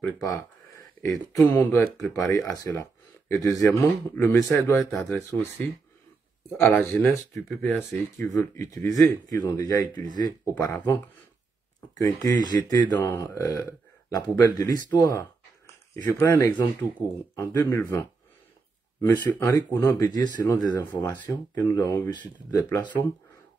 Prépare. Et tout le monde doit être préparé à cela. Et deuxièmement, le message doit être adressé aussi à la jeunesse du PPACI qui veulent utiliser, qu'ils ont déjà utilisé auparavant, qui ont été jetés dans la poubelle de l'histoire. Je prends un exemple tout court. En 2020, M. Henri Konan Bédié, selon des informations que nous avons vues sur des plateformes,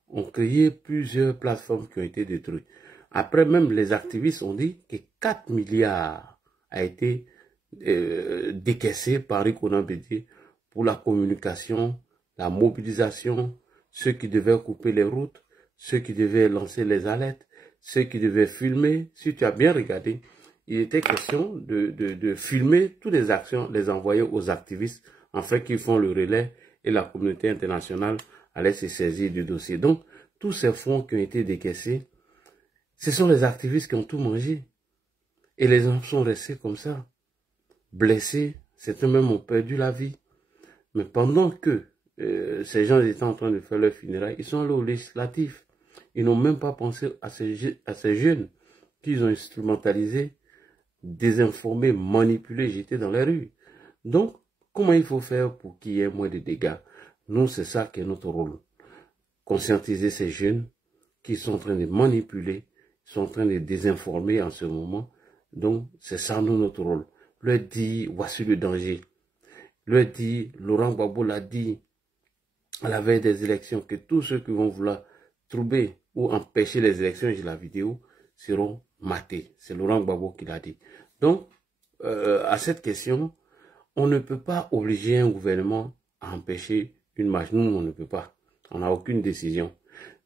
ont créé plusieurs plateformes qui ont été détruites. Après, même les activistes ont dit que 4 milliards a été décaissé par Henri Konan Bédié pour la communication, la mobilisation, ceux qui devaient couper les routes, ceux qui devaient lancer les alertes, ceux qui devaient filmer. Si tu as bien regardé, il était question de filmer toutes les actions, les envoyer aux activistes, afin qu'ils font le relais et la communauté internationale allait se saisir du dossier. Donc, tous ces fonds qui ont été décaissés, ce sont les activistes qui ont tout mangé. Et les gens sont restés comme ça, blessés, certains même ont perdu la vie. Mais pendant que ces gens étaient en train de faire leur funérailles, ils sont allés au législatif. Ils n'ont même pas pensé à ces jeunes qu'ils ont instrumentalisés, désinformés, manipulés, jetés dans les rues. Donc, comment il faut faire pour qu'il y ait moins de dégâts? Nous, c'est ça qui est notre rôle. Conscientiser ces jeunes qui sont en train de manipuler, sont en train de désinformer en ce moment. Donc, c'est ça nous, notre rôle. Leur dit, voici le danger. Leur dit, Laurent Gbagbo l'a dit à la veille des élections, que tous ceux qui vont vouloir troubler ou empêcher les élections, j'ai la vidéo, seront matés. C'est Laurent Gbagbo qui l'a dit. Donc, à cette question, on ne peut pas obliger un gouvernement à empêcher une marche. Nous, on ne peut pas. On n'a aucune décision.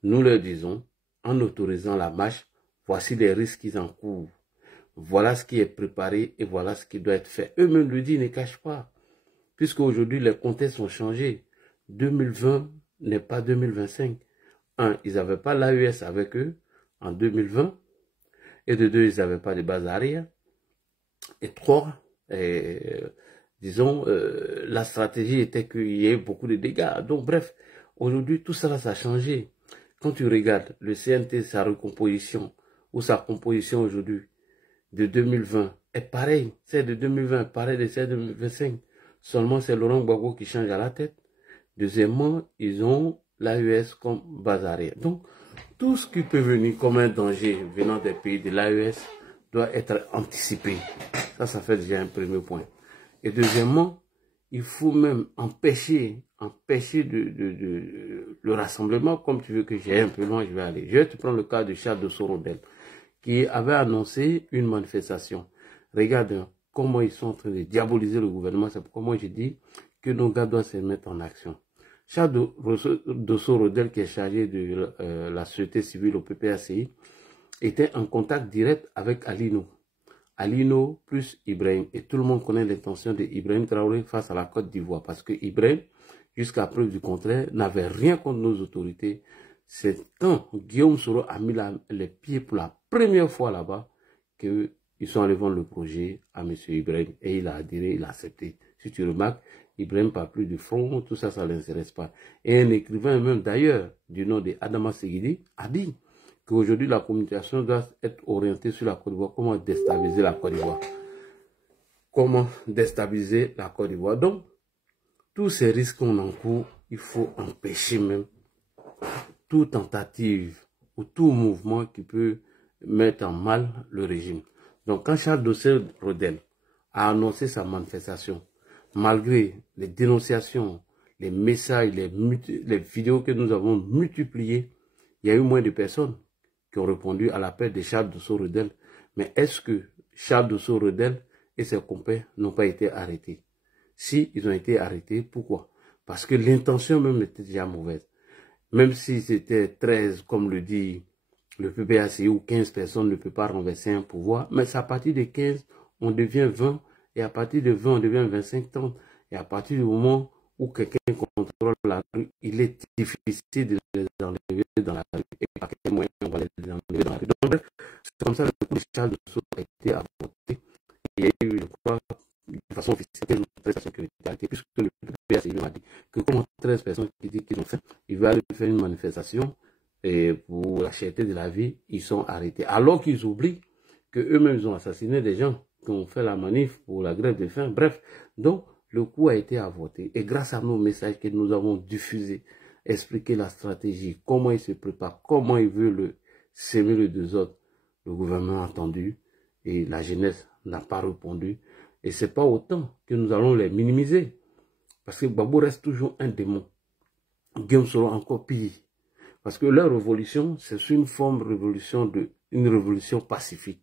Nous leur disons, en autorisant la marche, voici les risques qu'ils encourent. Voilà ce qui est préparé et voilà ce qui doit être fait. Eux-mêmes le disent, ils ne cachent pas. Puisqu'aujourd'hui, les contextes ont changé. 2020 n'est pas 2025. Un, ils n'avaient pas l'AES avec eux en 2020. Et de deux, ils n'avaient pas de base arrière. Et trois, disons, la stratégie était qu'il y ait beaucoup de dégâts. Donc, bref, aujourd'hui, tout ça, ça a changé. Quand tu regardes le CNT, sa recomposition, ou sa composition aujourd'hui, de 2020, est pareil. Celle de 2020 est pareil de celle de 2025. Seulement, c'est Laurent Gbagbo qui change à la tête. Deuxièmement, ils ont l'AES comme base arrière. Donc, tout ce qui peut venir comme un danger venant des pays de l'AES doit être anticipé. Ça fait déjà un premier point. Et deuxièmement, il faut même empêcher le rassemblement. Comme tu veux que j'aille un peu loin, je vais aller. Je vais te prendre le cas de Charles de Sorodel, qui avait annoncé une manifestation. Regarde comment ils sont en train de diaboliser le gouvernement. C'est pourquoi moi je dis que nos gars doivent se mettre en action. Charles de Sorodel, qui est chargé de la société civile au PPACI, était en contact direct avec Alino. Alino plus Ibrahim. Et tout le monde connaît l'intention de Ibrahim Traoré face à la Côte d'Ivoire. Parce que Ibrahim, jusqu'à preuve du contraire, n'avait rien contre nos autorités. C'est quand Guillaume Soro a mis les pieds pour la première fois là-bas qu'ils sont allés vendre le projet à M. Ibrahim. Et il a adhéré, il a accepté. Si tu remarques, Ibrahim parle plus du front, tout ça, ça ne l'intéresse pas. Et un écrivain même d'ailleurs, du nom de Adama Seguidi, a dit qu'aujourd'hui la communication doit être orientée sur la Côte d'Ivoire. Comment déstabiliser la Côte d'Ivoire? Comment déstabiliser la Côte d'Ivoire? Donc, tous ces risques qu'on encourt, il faut empêcher même toute tentative ou tout mouvement qui peut mettre en mal le régime. Donc, quand Charles de Sorodel a annoncé sa manifestation, malgré les dénonciations, les messages, les vidéos que nous avons multipliées, il y a eu moins de personnes qui ont répondu à l'appel de Charles de Sorodel. Mais est-ce que Charles de Sorodel et ses compères n'ont pas été arrêtés? Si ils ont été arrêtés, pourquoi? Parce que l'intention même était déjà mauvaise. Même si c'était 13, comme le dit le PPACI, ou 15 personnes ne peuvent pas renverser un pouvoir, mais c'est à partir de 15, on devient 20, et à partir de 20, on devient 25, 30. Et à partir du moment où quelqu'un contrôle la rue, il est difficile de les enlever dans la rue. Et par quel moyen on va les enlever dans la rue. Donc, c'est comme ça que le coup de Charles de Sorodel a été avorté. Il y a eu, je crois, de façon officielle, 13 personnes qui ont été arrêtées, puisque le PPACI m'a dit que comme 13 personnes qui disent qu'ils ont fait, ils veulent aller faire une manifestation et pour la cherté de la vie, ils sont arrêtés. Alors qu'ils oublient qu'eux-mêmes ont assassiné des gens qui ont fait la manif pour la grève de faim. Bref, donc le coup a été avorté. Et grâce à nos messages que nous avons diffusés, expliquer la stratégie, comment il se prépare, comment il veut semer le désordre, le gouvernement a entendu et la jeunesse n'a pas répondu. Et c'est pas autant que nous allons les minimiser. Parce que Gbagbo reste toujours un démon. Guillaume Soro encore pire. Parce que leur révolution, c'est une forme de révolution, une révolution pacifique,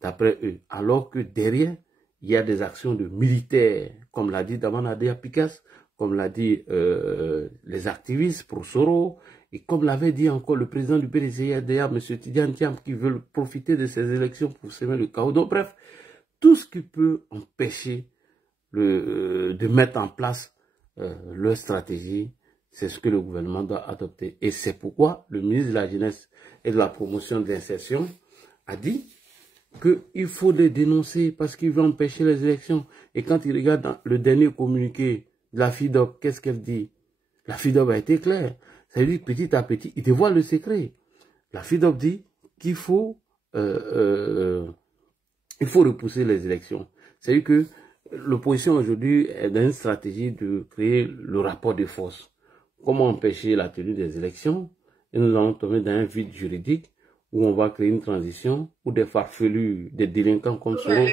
d'après eux. Alors que derrière, il y a des actions de militaires, comme l'a dit Damanade Pikas, comme l'a dit les activistes pour Soro, et comme l'avait dit encore le président du PDCIDA, M. Tidiane Thiam, qui veulent profiter de ces élections pour semer le chaos. Donc bref, tout ce qui peut empêcher de mettre en place leur stratégie, c'est ce que le gouvernement doit adopter. Et c'est pourquoi le ministre de la Jeunesse et de la Promotion de l'Insertion a dit qu'il faut les dénoncer parce qu'ils veulent empêcher les élections. Et quand il regarde dans le dernier communiqué de la FIDOP, qu'est-ce qu'elle dit? La FIDOP a été claire. Ça veut dire petit à petit, il dévoile le secret. La FIDOP dit qu'il faut, repousser les élections. C'est-à-dire que l'opposition aujourd'hui est dans une stratégie de créer le rapport de force. Comment empêcher la tenue des élections? Et nous allons tomber dans un vide juridique où on va créer une transition où des farfelus, des délinquants comme Soro,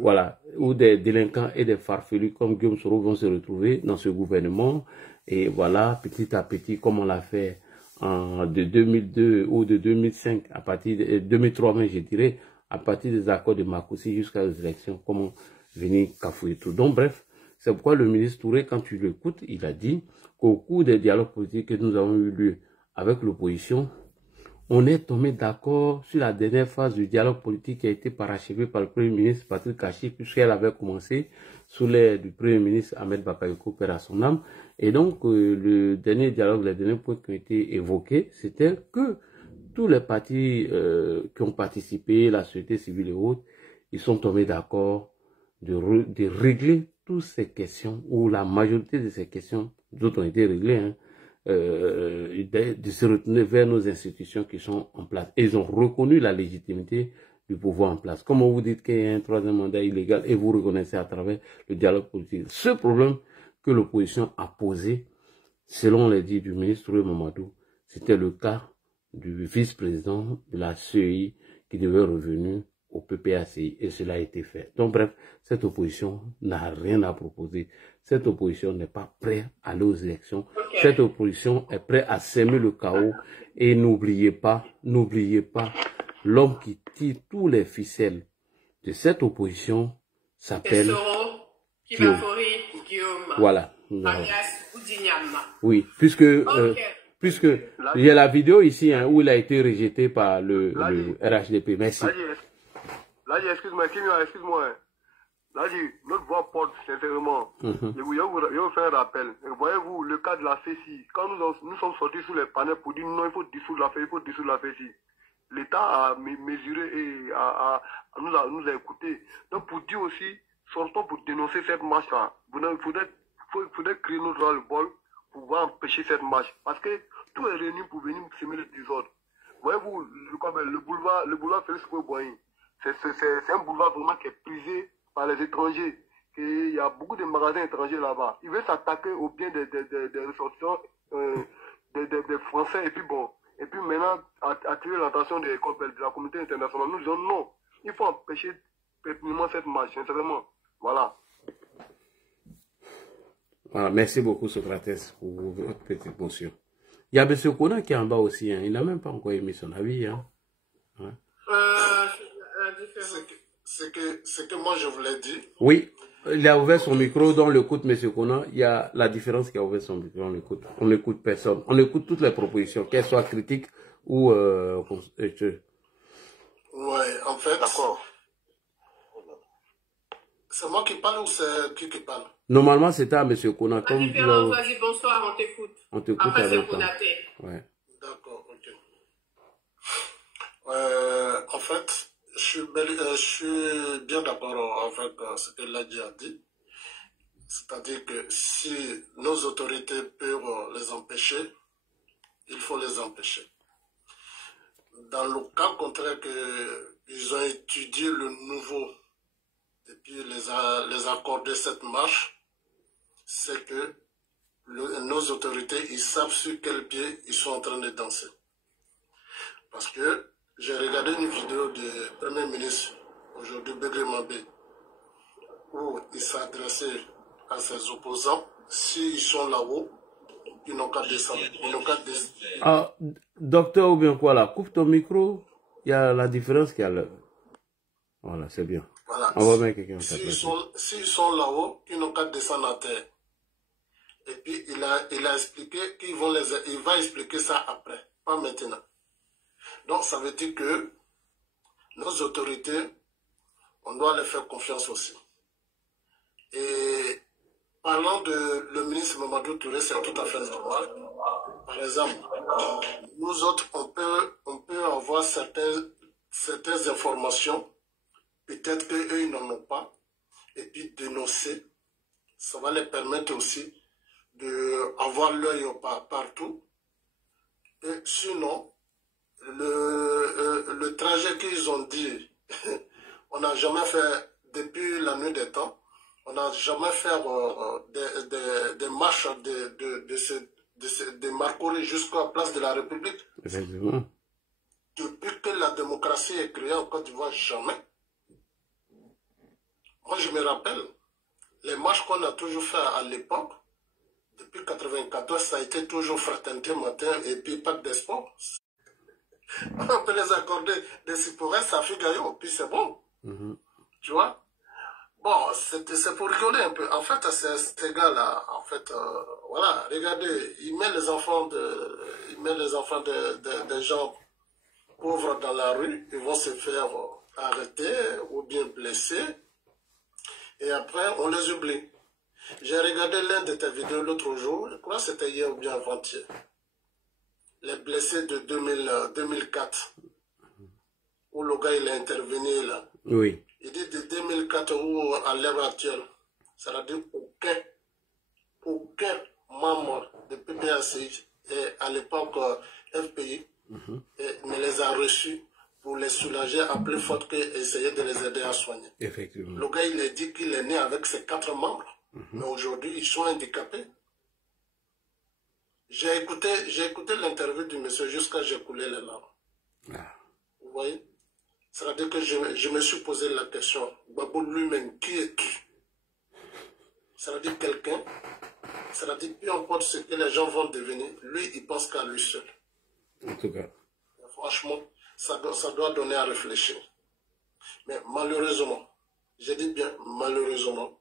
voilà, où des délinquants et des farfelus comme Guillaume Soro vont se retrouver dans ce gouvernement. Et voilà, petit à petit, comme on l'a fait de 2002 ou de 2005, à partir de 2003, même, je dirais, à partir des accords de Makoussi jusqu'à les élections, comment venir cafouiller tout. Donc, bref, c'est pourquoi le ministre Touré, quand tu l'écoutes, il a dit qu'au cours des dialogues politiques que nous avons eu lieu avec l'opposition, on est tombé d'accord sur la dernière phase du dialogue politique qui a été parachevée par le Premier ministre Patrick Kachi, puisqu'elle avait commencé sous l'aide du Premier ministre Ahmed Bakayoko, père à son âme. Et donc, le dernier dialogue, les derniers points qui ont été évoqués, c'était que tous les partis qui ont participé, la société civile et autres, ils sont tombés d'accord de régler toutes ces questions, ou la majorité de ces questions, d'autres ont été réglées, hein, de se retourner vers nos institutions qui sont en place. Et ils ont reconnu la légitimité du pouvoir en place. Comment vous dites qu'il y a un troisième mandat illégal et vous reconnaissez à travers le dialogue politique. Ce problème que l'opposition a posé, selon les dits du ministre Mamadou, c'était le cas du vice-président de la CEI qui devait revenir au PPACI et cela a été fait. Donc bref, cette opposition n'a rien à proposer. Cette opposition n'est pas prête à aller aux élections. Okay. Cette opposition est prête à s'aimer le chaos et n'oubliez pas, l'homme qui tire tous les ficelles de cette opposition s'appelle Guillaume. Voilà. Oui, puisque il y a la vidéo ici hein, où il a été rejeté par le RHDP. Merci. Là, excuse-moi. Là, notre voix porte sincèrement. Je vais vous faire un rappel. Voyez-vous, le cas de la FECI, quand nous sommes sortis sous les panels pour dire non, il faut dissoudre la FECI, l'État a mesuré et nous a écoutés. Donc, pour dire aussi, sortons pour dénoncer cette marche-là. Il faudrait créer notre ras-le-bol pour pouvoir empêcher cette marche. Parce que tout est réuni pour venir semer le désordre. Voyez-vous, le boulevard Félix Houphouët-Boigny, c'est un boulevard vraiment qui est prisé par les étrangers. Il y a beaucoup de magasins étrangers là-bas. Ils veulent s'attaquer aux biens des ressortissants, des Français. Et puis bon, maintenant, attirer l'attention de la communauté internationale. Nous disons non, il faut empêcher pertinemment cette marche, sincèrement. Voilà. Voilà, merci beaucoup Socrates pour votre petite motion. Il y a M. Kona qui est en bas aussi, hein. Il n'a même pas encore émis son avis. Hein. Ouais. C'est que moi je vous l'ai dit. Oui, il a ouvert son micro, donc on l'écoute M. Kona. Il y a la différence qui a ouvert son micro, on n'écoute personne. On écoute toutes les propositions, qu'elles soient critiques ou... Ouais, en fait... D'accord. C'est moi qui parle ou c'est qui parle? Normalement, c'était à M. Kona. Vas-y, bonsoir, on t'écoute. On t'écoute après avec toi. Ouais. D'accord, ok. En fait, je suis bien d'accord avec ce que Ladji a dit. C'est-à-dire que si nos autorités peuvent les empêcher, il faut les empêcher. dans le cas contraire qu'ils ont étudié le nouveau et puis les accorder cette marche, c'est que nos autorités, ils savent sur quel pied ils sont en train de danser. Parce que j'ai regardé une vidéo du Premier ministre, aujourd'hui Bégré Mabé, où il s'adressait à ses opposants. S'ils sont là-haut, ils n'ont qu'à descendre. Ah, docteur ou bien quoi là, coupe ton micro, il y a la différence qu'il y a là. Voilà, c'est bien. Voilà. On va mettre quelqu'un. S'ils sont là-haut, ils n'ont qu'à descendre à terre. Et puis il a expliqué il va expliquer ça après, pas maintenant. Donc ça veut dire que nos autorités, on doit les faire confiance aussi. Et parlant de le ministre Mamadou Touré, c'est tout à fait normal. Par exemple, nous autres, on peut avoir certaines informations, peut-être qu'eux, ils n'en ont pas, et puis dénoncer. Ça va les permettre aussi d'avoir l'œil partout. Et sinon, le trajet qu'ils ont dit, on n'a jamais fait, depuis la nuit des temps, on n'a jamais fait des marches de Marcory jusqu'à la place de la République. Effectivement. Depuis que la démocratie est créée en Côte d'Ivoire, jamais. Moi, je me rappelle, les marches qu'on a toujours fait à l'époque, depuis 1994, ça a été toujours fraternité matin et puis pas d'espoir. On peut les accorder des cyprès, ça fait gaillot, puis c'est bon. Tu vois? Bon, c'est pour rigoler un peu. En fait, ces gars-là, en fait, voilà, regardez, ils mettent les enfants des gens pauvres dans la rue, ils vont se faire arrêter ou bien blesser, et après, on les oublie. J'ai regardé l'un de tes vidéos l'autre jour, je crois que c'était hier ou bien avant-hier. Les blessés de 2004, où le gars il est intervenu là. Oui. Il dit de 2004 ou à l'heure actuelle, ça veut dire aucun membre de PPAC et à l'époque FPI ne les a reçus pour les soulager à plus forte qu'essayer de les aider à soigner. Effectivement. Le gars il a dit qu'il est né avec ses 4 membres, mais aujourd'hui ils sont handicapés. J'ai écouté l'interview du monsieur jusqu'à j'ai coulé les larmes. Ah. Vous voyez? Ça veut dire que je me suis posé la question, Babou lui-même, qui est qui? Ça veut dire quelqu'un, ça veut dire peu importe ce que les gens vont devenir, lui, il pense qu'à lui seul. En tout cas. Franchement, ça doit donner à réfléchir. Mais malheureusement, je dis bien malheureusement,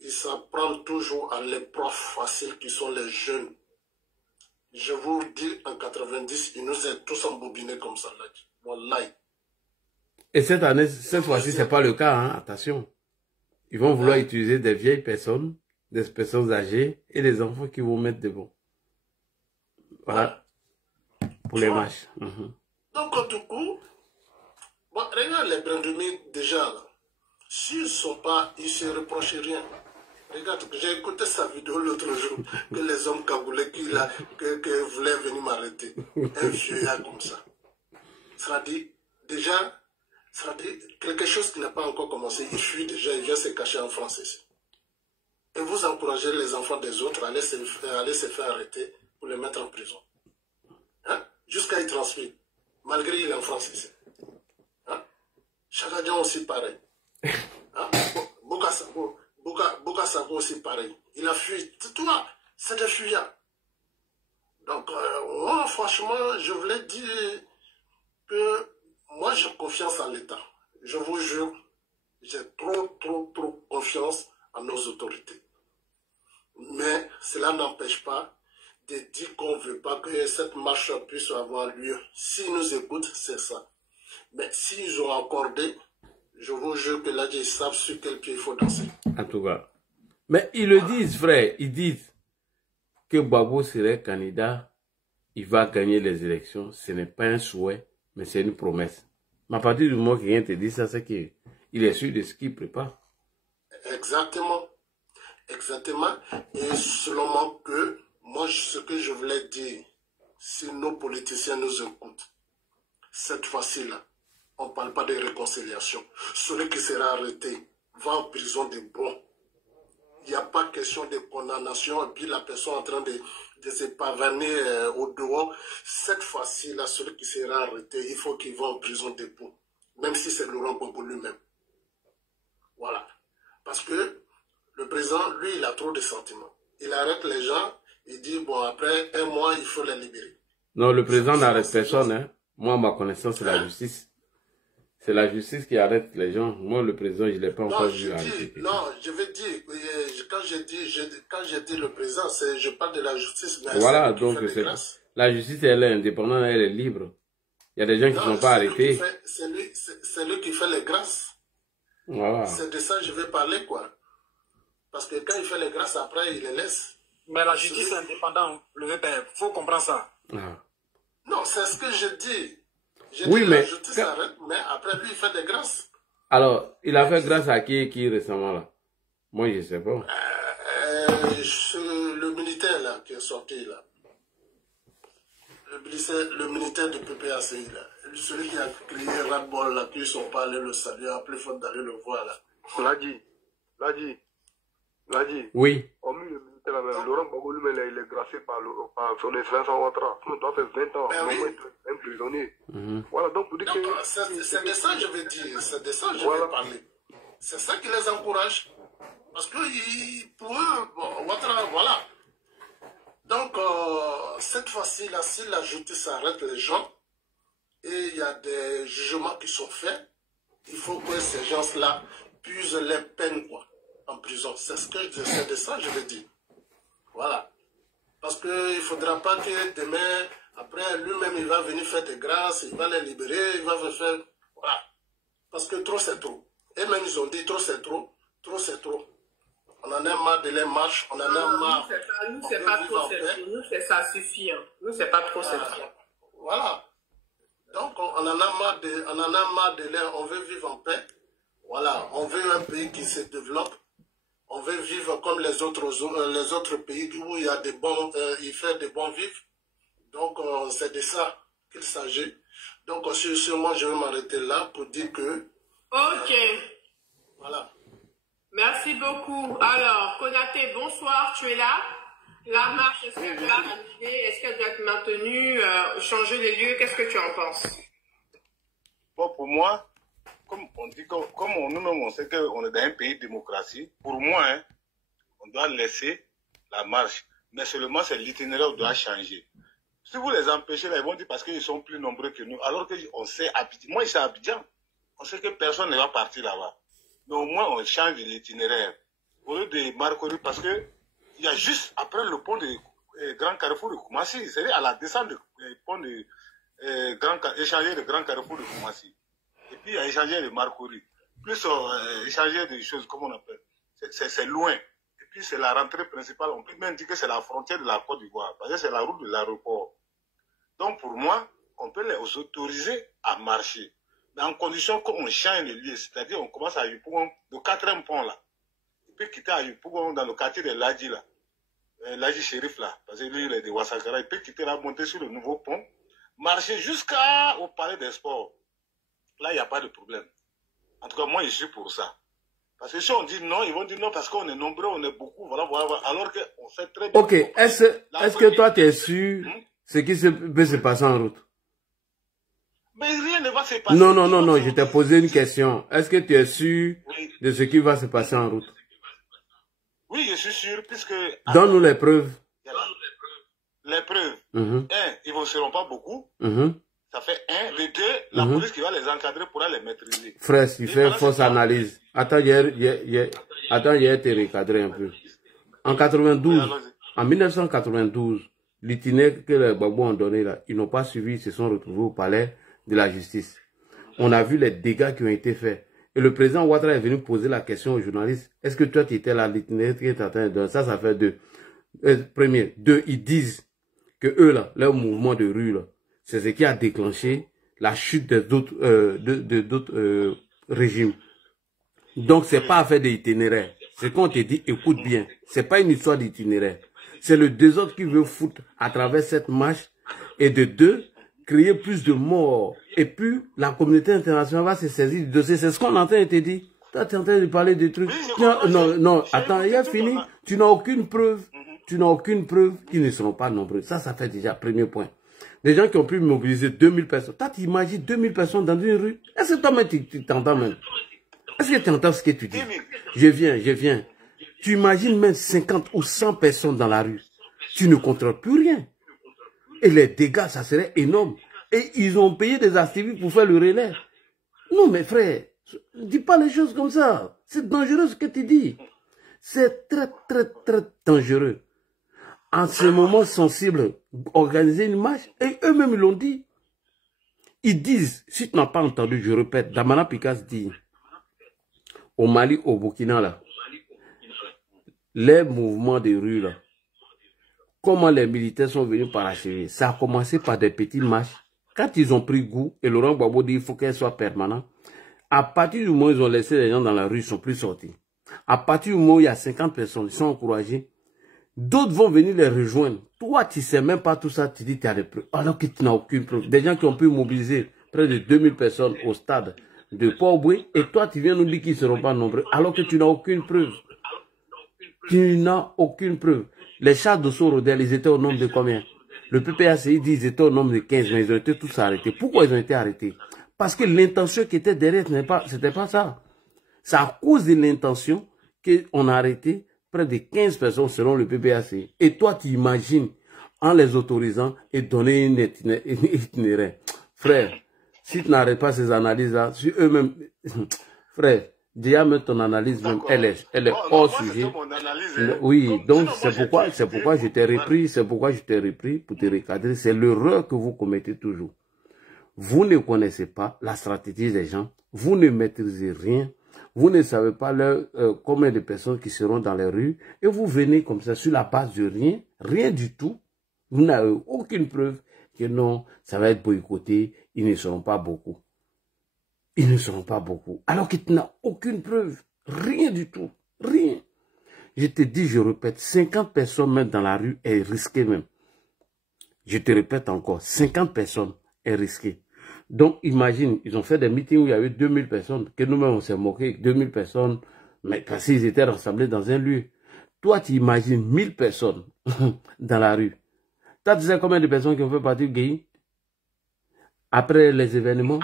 ils s'en prennent toujours à l'épreuve facile qui sont les jeunes. Je vous dis, en 90, ils nous ont tous embobinés comme ça. Là. Wallahi. Et cette fois-ci, c'est pas le cas, hein? Attention. Ils vont vouloir utiliser des vieilles personnes, des personnes âgées et des enfants qui vont mettre devant. Voilà. Pour les marches. Donc, du coup, bon, regarde les Brandumi déjà là. S'ils ne sont pas, ils ne se reprochent rien. Regarde, j'ai écouté sa vidéo l'autre jour, que les hommes cagoulés qui voulaient venir m'arrêter. Un vieux gars comme ça. Ça dit, déjà, ça dit quelque chose qui n'a pas encore commencé. Il fuit déjà, il vient se cacher en France ici. Et vous encouragez les enfants des autres à aller se faire arrêter pour les mettre en prison. Hein? Jusqu'à y transmettre, malgré qu'il est en France ici. Hein? Chakadjan aussi pareil. Hein? Boka Sako aussi pareil. Il a fui. Toi, c'est des fuyards. Donc, moi, franchement, je voulais dire que moi, j'ai confiance en l'État. Je vous jure, j'ai trop confiance en nos autorités. Mais cela n'empêche pas de dire qu'on ne veut pas que cette marche puisse avoir lieu. S'ils nous écoutent, c'est ça. Mais s'ils ont accordé, je vous jure que là, ils savent sur quel pied il faut danser. En tout cas. Mais ils le disent, frère. Ils disent que Gbagbo serait candidat. Il va gagner les élections. Ce n'est pas un souhait, mais c'est une promesse. Mais à partir du moment que quelqu'un te dit ça, c'est qu'il est sûr de ce qu'il prépare. Exactement. Exactement. Et seulement que, moi, ce que je voulais dire, si nos politiciens nous écoutent, cette fois-ci-là, on ne parle pas de réconciliation. Celui qui sera arrêté va en prison de bon. Il n'y a pas question de condamnation et puis la personne en train de se pavaner au dehors. Cette fois-ci-là, celui qui sera arrêté, il faut qu'il va en prison de bon. Même si c'est Laurent Gbagbo lui-même. Voilà. Parce que le président, lui, il a trop de sentiments. Il arrête les gens, il dit, bon, après un mois, il faut les libérer. Non, le président n'arrête personne. Hein. Moi, ma connaissance, c'est la justice. C'est la justice qui arrête les gens. Moi, le président, je ne l'ai pas encore vu arrêter. Non, je veux dire, quand j'ai dit le président, je parle de la justice. Mais voilà, donc la justice, elle est indépendante, elle est libre. Il y a des gens qui ne sont pas arrêtés. C'est lui qui fait les grâces. Voilà. C'est de ça que je vais parler, quoi. Parce que quand il fait les grâces, après, il les laisse. Mais la justice est indépendante, il faut comprendre ça. Ah. Non, c'est ce que je dis. Oui, mais... La justice arrête, mais après lui, il fait des grâces. Alors, il a fait grâce à qui récemment, là? Moi, je ne sais pas. Le militaire, là, qui est sorti, là. Le militaire du PPACI, là. Celui qui a crié ras-le-bol, là, qui ne sont pas allés le saluer, après, il faut d'aller le voir, là. L'a dit. Oui. Hormis le militaire, même, Laurent Gbagbo lui-même, il est gracié par son excellence en Ouattara. Il doit faire 20 ans, un prisonnier. Voilà, donc pour dire que... C'est de ça que je veux dire, c'est de ça que je veux parler. C'est ça qui les encourage. Parce que pour eux, bon, Ouattara, voilà. Donc, cette fois-ci, là, si la justice arrête les gens, et il y a des jugements qui sont faits, il faut que ces gens-là puissent les peines, quoi, en prison. C'est de ça que je veux dire. Voilà. Parce qu'il ne faudra pas que demain, après, lui-même, il va venir faire des grâces, il va les libérer, il va faire... Voilà. Parce que trop, c'est trop. Et même, ils ont dit, trop, c'est trop. Trop, c'est trop. On en a marre de les marches, on en a marre. Nous, c'est pas trop, c'est trop. Nous, ça suffit. Nous, c'est pas trop, c'est trop. Voilà. Donc, on en a marre de l'air, on veut vivre en paix. Voilà, on veut un pays qui se développe. On veut vivre comme les autres pays où il y a des bons, il fait des bons vivres. Donc, c'est de ça qu'il s'agit. Donc, moi, je vais m'arrêter là pour dire que... Ok. Voilà. Merci beaucoup. Alors, Konaté, bonsoir, tu es là? La marche, est-ce qu'elle doit annuler? Est-ce qu'elle doit être maintenue? Changer les lieux? Qu'est-ce que tu en penses? Bon, pour moi, comme on dit, comme nous-mêmes, on sait qu'on est dans un pays de démocratie, pour moi, hein, on doit laisser la marche. Mais seulement, c'est l'itinéraire qui doit changer. Si vous les empêchez, là, ils vont dire parce qu'ils sont plus nombreux que nous. Alors qu'on sait, moi, je suis à Abidjan. On sait que personne ne va partir là-bas. Mais au moins, on change l'itinéraire. Au lieu de Marcory, parce que il y a juste après le pont de Grand Carrefour de Koumassi, c'est-à-dire à la descente du pont de échanger de Grand Carrefour de Koumassi. Et puis, il y a échanger de Marcory. Plus échanger des choses, comme on appelle. C'est loin. Et puis, c'est la rentrée principale. On peut même dire que c'est la frontière de la Côte d'Ivoire. Parce que c'est la route de l'aéroport. Donc, pour moi, on peut les autoriser à marcher. Mais en condition qu'on change de lieu. C'est-à-dire, on commence à Yopougon, le 4e pont là. Il peut quitter à Yopougon dans le quartier de Ladji là. Ladji Shérif là. Parce que lui, il est de Ouassagara. Il peut quitter là, monter sur le nouveau pont. Marcher jusqu'au palais des sports. Là, il n'y a pas de problème. En tout cas, moi, je suis pour ça. Parce que si on dit non, ils vont dire non parce qu'on est nombreux, on est beaucoup, voilà, voilà. Alors qu'on fait très bien. Ok, est-ce que toi, tu es sûr ce qui peut se passer en route? Mais rien ne va se passer. Non, non, non, non, je t'ai posé une question. Est-ce que tu es sûr de ce qui va se passer en route? Oui, je suis sûr, puisque... Donne-nous les preuves. Les preuves. Ils ne seront pas beaucoup. Ça fait 1. De 2, la police qui va les encadrer pourra les maîtriser. Frère, il fait fausse analyse. Attends, j'ai été recadré un peu. En 92, en 1992, l'itinéraire que les Gbagbo ont donné là, ils n'ont pas suivi, ils se sont retrouvés au palais de la justice. On a vu les dégâts qui ont été faits. Et le président Ouattara est venu poser la question aux journalistes. Est-ce que toi, tu étais là, l'itinéraire qui est en train de donner? Ça fait 2. Premier. 2, ils disent que eux, là, leur mouvement de rue, là, c'est ce qui a déclenché la chute d'autres régimes. Donc, c'est pas affaire d'itinéraire. C'est qu'on te dit, écoute bien, c'est pas une histoire d'itinéraire. C'est le désordre qui veut foutre à travers cette marche. Et de 2, créer plus de morts. Et puis, la communauté internationale va se saisir du dossier. C'est ce qu'on entend et te dit. Toi, tu es en train de parler de trucs. Non, attends, il a fini. Tu n'as aucune preuve. Tu n'as aucune preuve qu'ils ne seront pas nombreux. Ça fait déjà premier point. Des gens qui ont pu mobiliser 2000 personnes. Toi, tu imagines 2000 personnes dans une rue. Est-ce que toi-même, tu t'entends même? Est-ce que tu entends ce que tu dis? Je viens. Tu imagines même 50 ou 100 personnes dans la rue. Tu ne contrôles plus rien. Et les dégâts, ça serait énorme. Et ils ont payé des activistes pour faire le relais. Non, mes frères, dis pas les choses comme ça. C'est dangereux ce que tu dis. C'est très, très, très dangereux. En ce moment sensible, organiser une marche, et eux-mêmes l'ont dit. Ils disent, si tu n'as pas entendu, je répète, Damana Pikas dit, au Mali, au Burkina, là, les mouvements de rue, là, comment les militaires sont venus parachever. Ça a commencé par des petites marches. Quand ils ont pris goût, et Laurent Gbagbo dit, il faut qu'elles soient permanentes, à partir du moment où ils ont laissé les gens dans la rue, ils ne sont plus sortis. À partir du moment où il y a 50 personnes, ils sont encouragés. D'autres vont venir les rejoindre. Toi, tu ne sais même pas tout ça, tu dis que tu as des preuves. Alors que tu n'as aucune preuve. Des gens qui ont pu mobiliser près de 2000 personnes au stade de Port-Boué, et toi, tu viens nous dire qu'ils ne seront pas nombreux, alors que tu n'as aucune preuve. Tu n'as aucune preuve. Les chars de Sorodel, ils étaient au nombre de combien? Le PPACI dit qu'ils étaient au nombre de 15, mais ils ont été tous arrêtés. Pourquoi ils ont été arrêtés? Parce que l'intention qui était derrière, ce n'était pas ça. C'est à cause de l'intention qu'on a arrêté près de 15 personnes selon le PPACI. Et toi, tu imagines, en les autorisant et donner une itinéraire. Frère, si tu n'arrêtes pas ces analyses-là, si eux-mêmes... Frère, déjà même ton analyse, même, elle est hors sujet. Oui, donc c'est pourquoi je t'ai repris, pour te recadrer. C'est l'erreur que vous commettez toujours. Vous ne connaissez pas la stratégie des gens, vous ne maîtrisez rien, vous ne savez pas combien de personnes qui seront dans les rues, et vous venez comme ça sur la base de rien du tout. Vous n'avez aucune preuve que non, ça va être boycotté, ils ne seront pas beaucoup. Ils ne seront pas beaucoup. Alors que tu n'as aucune preuve. Rien du tout. Rien. Je te dis, je répète, 50 personnes même dans la rue est risqué même. Je te répète encore, 50 personnes est risqué. Donc, imagine, ils ont fait des meetings où il y a eu 2000 personnes, que nous-mêmes on s'est moqué, 2000 personnes, mais parce qu'ils étaient rassemblés dans un lieu. Toi, tu imagines 1000 personnes dans la rue. Toi, tu sais combien de personnes qui ont fait partie du GAI après les événements?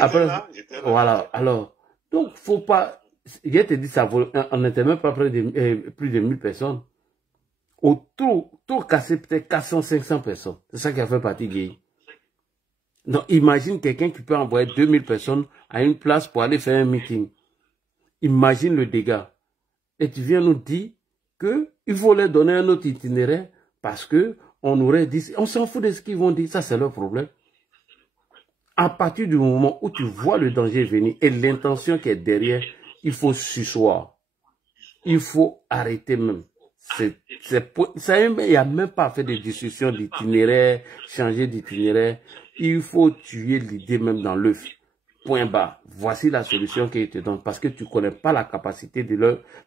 Après, là. Voilà, alors, donc, faut pas, je te dis ça, on n'était même pas près de plus de 1000 personnes. Autour, tout cassé peut-être 400, 500 personnes. C'est ça qui a fait partie gay. Donc, imagine quelqu'un qui peut envoyer 2000 personnes à une place pour aller faire un meeting. Imagine le dégât. Et tu viens nous dire qu'il faut leur donner un autre itinéraire parce que on aurait dit, on s'en fout de ce qu'ils vont dire, ça c'est leur problème. À partir du moment où tu vois le danger venir et l'intention qui est derrière, il faut s'asseoir. Il faut arrêter même. Il n'y a même pas fait de discussion d'itinéraire, changer d'itinéraire. Il faut tuer l'idée même dans l'œuf. Point bas. Voici la solution qu'ils te donnent parce que tu ne connais pas la capacité de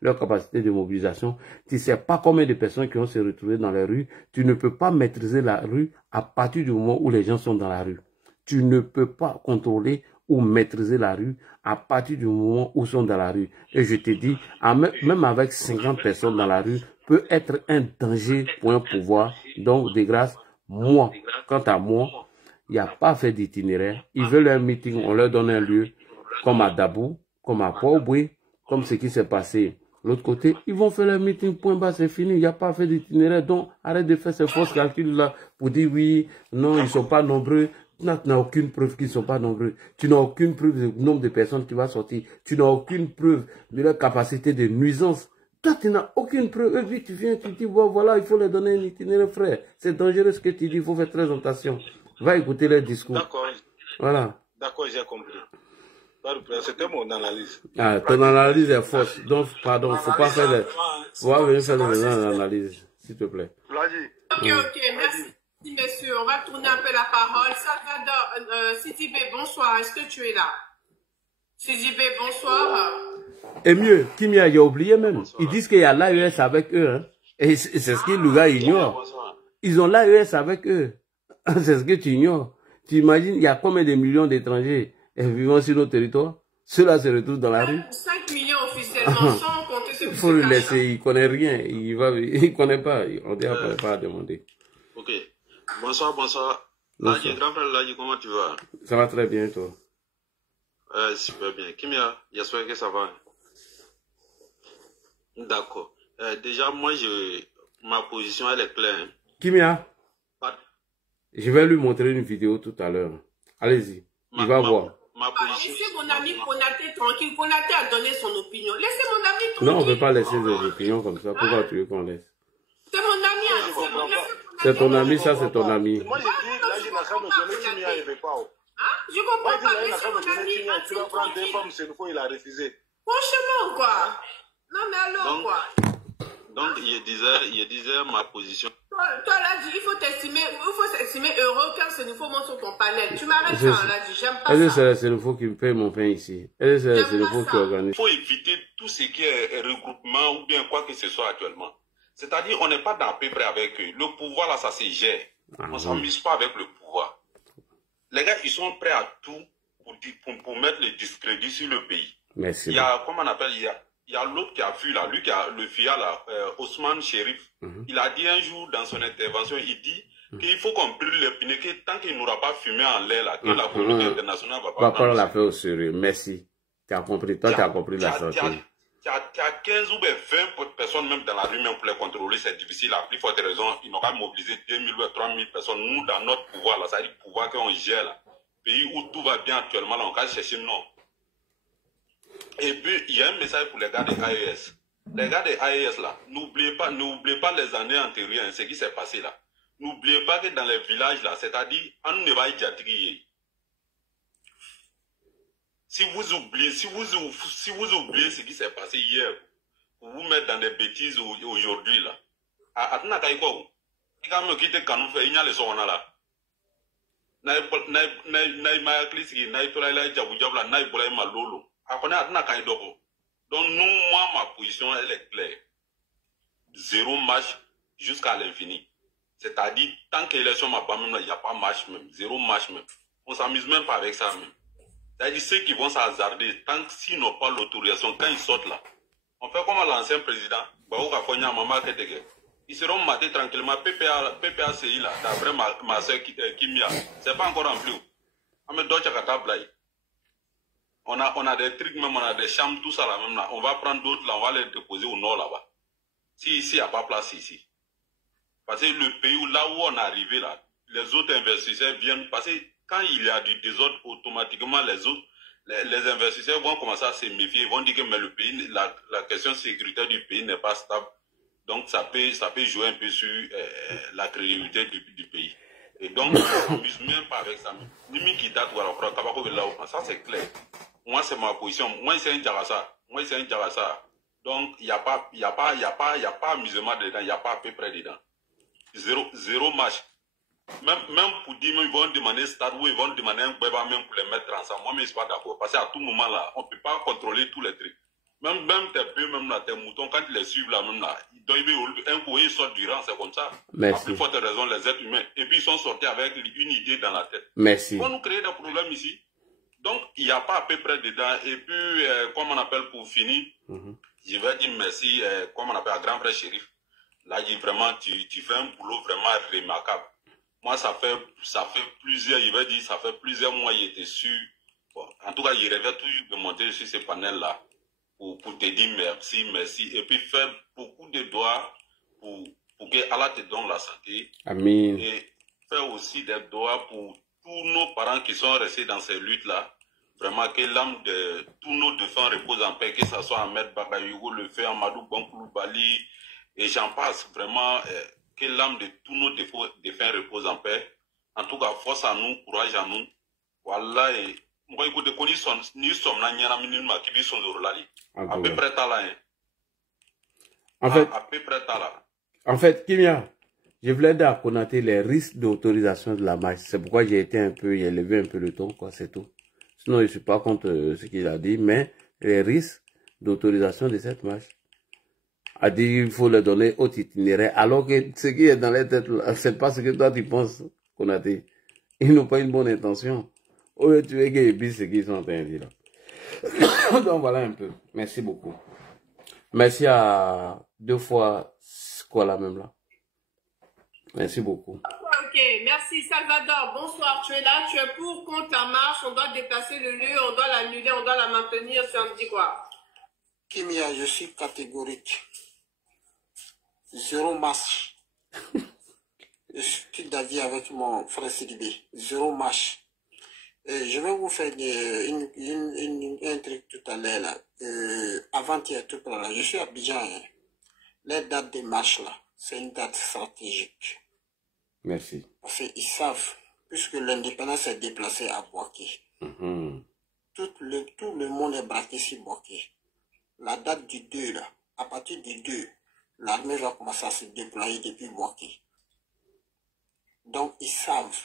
leur capacité de mobilisation. Tu ne sais pas combien de personnes qui vont se retrouver dans la rue. Tu ne peux pas maîtriser la rue à partir du moment où les gens sont dans la rue. Tu ne peux pas contrôler ou maîtriser la rue à partir du moment où ils sont dans la rue. Et je te dis, même avec 50 personnes dans la rue, peut être un danger pour un pouvoir. Donc, de grâce, moi, quant à moi, il n'y a pas fait d'itinéraire. Ils veulent un meeting, on leur donne un lieu, comme à Dabou, comme à Port-Boué, comme ce qui s'est passé de l'autre côté. Ils vont faire leur meeting, point bas, c'est fini. Il n'y a pas fait d'itinéraire. Donc, arrête de faire ces fausses calculs là pour dire oui, non, ils ne sont pas nombreux. Tu n'as aucune preuve qu'ils ne sont pas nombreux. Tu n'as aucune preuve du nombre de personnes qui vont sortir. Tu n'as aucune preuve de leur capacité de nuisance. Toi, tu n'as aucune preuve. Et puis, tu viens, tu dis, bon, voilà, il faut leur donner un itinéraire, frère. C'est dangereux ce que tu dis, il faut faire très attention. Va écouter leur discours. D'accord. Voilà. D'accord, j'ai compris. C'était mon analyse. Ah, ton analyse est fausse. Donc, pardon, il ne faut pas faire les... On va venir faire l'analyse, s'il te plaît. Ok, merci. Messieurs, on va tourner un peu la parole. Salvador, Sidibé, bonsoir. Est-ce que tu es là? Sidibé, bonsoir. Et mieux, Kimia, j'ai oublié même. Bonsoir. Ils disent qu'il y a l'AES avec eux. Hein. Et c'est ce que le gars ignore. Ils ont l'AES avec eux. C'est ce que tu ignores. Tu imagines, il y a combien de millions d'étrangers vivant sur nos territoires? Ceux-là se retrouvent dans la rue. 5 millions officiellement, sans compter ceux qui Il faut le laisser, il connaît rien. Il connaît pas. On ne connaît pas à demander. Ok. Bonsoir, bonsoir. Ladji, grand frère Ladji, comment tu vas? Ça va très bien, toi? Super bien. Kimia, j'espère que ça va. D'accord. Déjà, moi, ma position, elle est claire. Hein. Kimia, je vais lui montrer une vidéo tout à l'heure. Allez-y, il va voir. Laissez mon ami Konaté tranquille. Konaté a donné son opinion. Laissez mon ami tranquille. Non, on ne veut pas laisser des opinions comme ça. Pourquoi tu veux qu'on laisse? C'est mon ami. C'est ton ami, ça c'est ton ami. Moi, je dis, là, je n'ai qu'à me donner Kimia, il ne veut pas. Je comprends pas. Laissez mon ami. Tu vas prendre des femmes, c'est une fois, il a refusé. Franchement, quoi. Non, mais alors, quoi. Donc, il disait ma position. Toi, là, il faut s'estimer heureux quand c'est nouveau monte sur ton panel. Tu m'arrêtes ça, là, j'aime pas ça. Est-ce que c'est le faux qui me paye mon pain ici? Est-ce que c'est le faux qui organise? Il faut éviter tout ce qui est regroupement ou bien quoi que ce soit actuellement. C'est-à-dire, on n'est pas dans peu près avec eux. Le pouvoir, là, ça se gère. On ne s'amuse pas avec le pouvoir. Les gars, ils sont prêts à tout pour mettre le discrédit sur le pays. Merci. Il y a, comment on appelle, il y a l'autre qui a fui là, lui qui a le FIA là, Ousmane Chérif. Il a dit un jour dans son intervention, il dit qu'il faut qu'on brûle les pneus, que tant qu'il n'aura pas fumé en l'air là, que la communauté internationale va pas prendre la fait au sérieux. Merci. Tu as compris, toi tu as compris la sortie. Tu as 15 ou 20 personnes même dans la rue même pour les contrôler, c'est difficile. À plus forte raison, ils n'ont qu'à mobiliser 2000 ou 3000 personnes. Nous, dans notre pouvoir, là, ça veut dire le pouvoir qu'on gère là. Pays où tout va bien actuellement, là, on va chercher non. Et puis, il y a un message pour les gars des AES. Les gars des AES, là, n'oubliez pas les années antérieures, ce qui s'est passé là. N'oubliez pas que dans les villages, là, c'est-à-dire, on ne va pas y. Si vous oubliez ce qui s'est passé hier, pour vous mettre dans des bêtises aujourd'hui, là. Attends, il va me quitter quand nous faisons, il y a les sons là. Donc, moi, ma position, elle est claire. 0 match jusqu'à l'infini. C'est-à-dire, tant que l'élection m'a pas même là, il n'y a pas match même. 0 match même. On ne s'amuse même pas avec ça même. C'est-à-dire, ceux qui vont s'hasarder, tant qu'ils n'ont pas l'autorisation, quand ils sortent là, on fait comme l'ancien président, ils seront matés tranquillement. PPACI là, d'après ma soeur Kimia, c'est pas encore rempli. On a des trucs, même on a des chambres, tout ça là même là. On va prendre d'autres là, on va les déposer au nord là-bas. Si ici, il n'y a pas place ici. Parce que le pays où là où on est arrivé là, les autres investisseurs viennent, parce que quand il y a du désordre, automatiquement les investisseurs vont commencer à se méfier, ils vont dire que mais le pays, la question sécuritaire du pays n'est pas stable. Donc ça peut jouer un peu sur la crédibilité du pays. Et donc, on ne s'amuse même pas avec ça. Ça c'est clair. Moi c'est ma position. Moi c'est un Djarassa. Donc il n'y a pas amusement dedans, il n'y a pas à peu près dedans. Zéro match. Même pour dire, ils vont demander stade ou ils vont demander un bébé même pour les mettre ensemble. Moi, je ne suis pas d'accord. Parce qu'à tout moment là, on ne peut pas contrôler tous les trucs. Même tes bœufs, même là, tes moutons, quand ils les suivent là, même là, un coup, ils sortent du rang, c'est comme ça. Merci. À plus forte raison, les êtres humains. Et puis, ils sont sortis avec une idée dans la tête. Merci. Ils vont nous créer des problèmes ici. Donc, il n'y a pas à peu près dedans. Et puis, comme on appelle pour finir, je vais dire merci, comme on appelle à grand frère Chérif. Là, vraiment, tu fais un boulot vraiment remarquable. Moi, ça fait plusieurs mois, il était sûr. Bon, en tout cas, il rêvait toujours de monter sur ce panel-là pour te dire merci. Et puis faire beaucoup de doigts pour que Allah te donne la santé. Amen. Et faire aussi des doigts pour tous nos parents qui sont restés dans ces luttes-là. Vraiment, que l'âme de tous nos défunts repose en paix, que ce soit Ahmed Bagayougo, le fait Amadou Bankoulou Bali, et j'en passe vraiment. Que l'âme de tous nos défunts repose en paix. En tout cas, force à nous, courage à nous. Voilà. Et moi, écoute, nous sommes là, qui sont là. À peu près là. À peu près là. En fait, Kimia, je voulais dire à Konaté les risques d'autorisation de la marche. C'est pourquoi j'ai été élevé un peu le ton, quoi, c'est tout. Sinon, je ne suis pas contre ce qu'il a dit, mais les risques d'autorisation de cette marche. A dit qu'il faut le donner au itinéraire, alors que ce qui est dans les têtes, c'est pas ce que toi tu penses. Konaté. Ils n'ont pas une bonne intention. Au lieu de tuer Gaby, c'est ce qu'ils sont en train de dire là. Donc voilà un peu. Merci beaucoup. Merci à 2 fois quoi là même là. Merci beaucoup. Ok, merci Salvador. Bonsoir, tu es là, tu es pour, contre la marche, on doit déplacer le lieu, on doit l'annuler, on doit la maintenir, tu en dis quoi? Kimia, je suis catégorique. 0 marche. Je suis d'avis avec mon frère Sidibé. 0 marche. Je vais vous faire un truc tout à l'heure là. Avant-hier, tout à l'heure, je suis à Abidjan. Hein. Les dates de marche là, c'est une date stratégique. Merci. Parce qu'ils savent, puisque l'indépendance est déplacée à Boaké. Tout le monde est braqué sur Boaké. La date du 2 là, à partir du 2, l'armée va commencer à se déployer depuis Boaké. Donc ils savent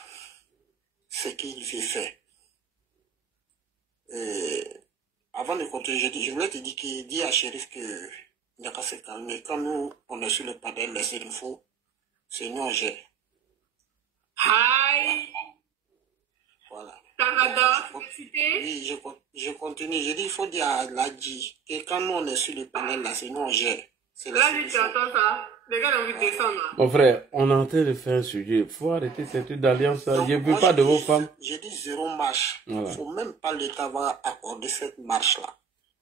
ce qu'il veut faire. Avant de continuer, je voulais te dire à Chérif que il n'y a qu'à se calmer. Quand nous, on est sur le panel, les infos, c'est nous, j'ai. Hi. Voilà. Salvador, tu veux citer? Oui, je continue. Je dis, il faut dire à Ladji que quand nous, on est sur le panel, là, c'est nous, j'ai. Là, tu entends ça? Les gars ont envie de descendre. Mon frère, on est en train de faire un sujet. Il faut arrêter cette truc d'alliance. Je ne veux pas de vos femmes. J'ai dit 0 marche. Il Voilà. ne faut même pas l'État va accorder cette marche-là.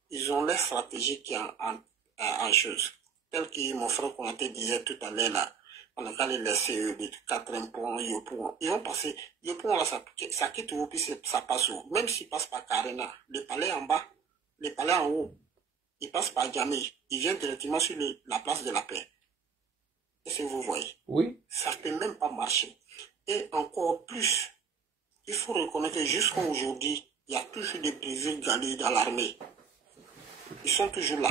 Ils ont les stratégies qui en chose. Tel que mon frère Konaté disait tout à l'heure là. On a qu'à les laisser de 4 points, Yopouan. Ils vont passer. Yopouan là, ça quitte où, puis ça passe où. Même s'ils passent par Karena, le palais en bas, le palais en haut, ils passent par Djamé. Ils viennent directement sur la place de la paix. Est-ce que vous voyez? Oui. Ça ne peut même pas marcher. Et encore plus, il faut reconnaître que jusqu'à aujourd'hui, il y a toujours des privés galés dans l'armée. Ils sont toujours là.